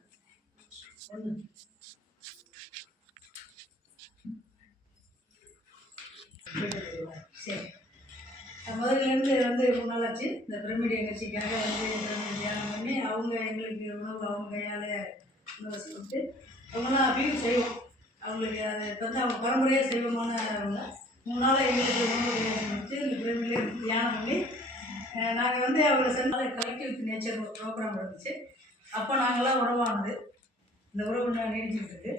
சரி. முதல்லேருந்து வந்து 3 நாள் ஆச்சு. இந்த பிரமிடு நிகழ்ச்சிக்காக வந்து தியானம் பண்ணி அவங்க எங்களுக்கு உணவு அவங்க கையால் உணவு சாப்பிட்டு அவங்களாம் அப்பயும் செய்வோம். அவங்களுக்கு அதை வந்து அவங்க பரம்பரையாக செய்வோமானவங்க 3 நாள் எங்களுக்கு உணவு வச்சு இந்த பிரமிட்லேயே தியானம் பண்ணி நாங்கள் வந்து அவங்களை சென்றால் கலெக்டிவ் நேச்சர் ஒரு ப்ரோக்ராம் இருந்துச்சு. அப்போ நாங்களாம் உறவானது. இந்த உறவு நீடிச்சுட்டு இருக்கு.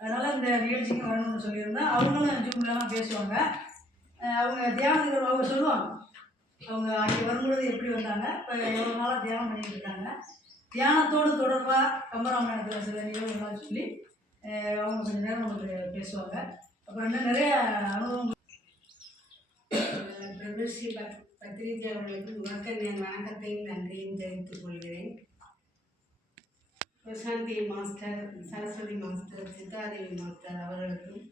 அதனால் இந்த நிகழ்ச்சிக்கு வரணும்னு சொல்லியிருந்தேன். அவங்களும் ஜூம்லலாம் பேசுவாங்க. அவங்க தியானத்துக்கு அவங்க சொல்லுவாங்க அவங்க அங்கே வரும்பொழுது எப்படி வந்தாங்க, இப்போ எவ்வளோ நாளாக தியானம் பண்ணிட்டு இருக்காங்க, தியானத்தோடு தொடர்பாக கம்பராமாயணத்தில் சில நிகழ்வுகள்லாம் சொல்லி அவங்க கொஞ்சம் நேரம் நமக்கு பேசுவாங்க. அப்புறம் இன்னும் நிறைய அனுபவங்கள். பிரபுஸ்ரீ பத்ரிஜி அவர்களுக்கு வணக்கத்தையும் நன்றியும் தெரிவித்துக் கொள்கிறேன். Prashanti master, Saraswati master, Sithadevi master அவர்களுக்கும்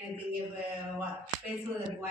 எனக்கு இங்கே பேசுவதற்கு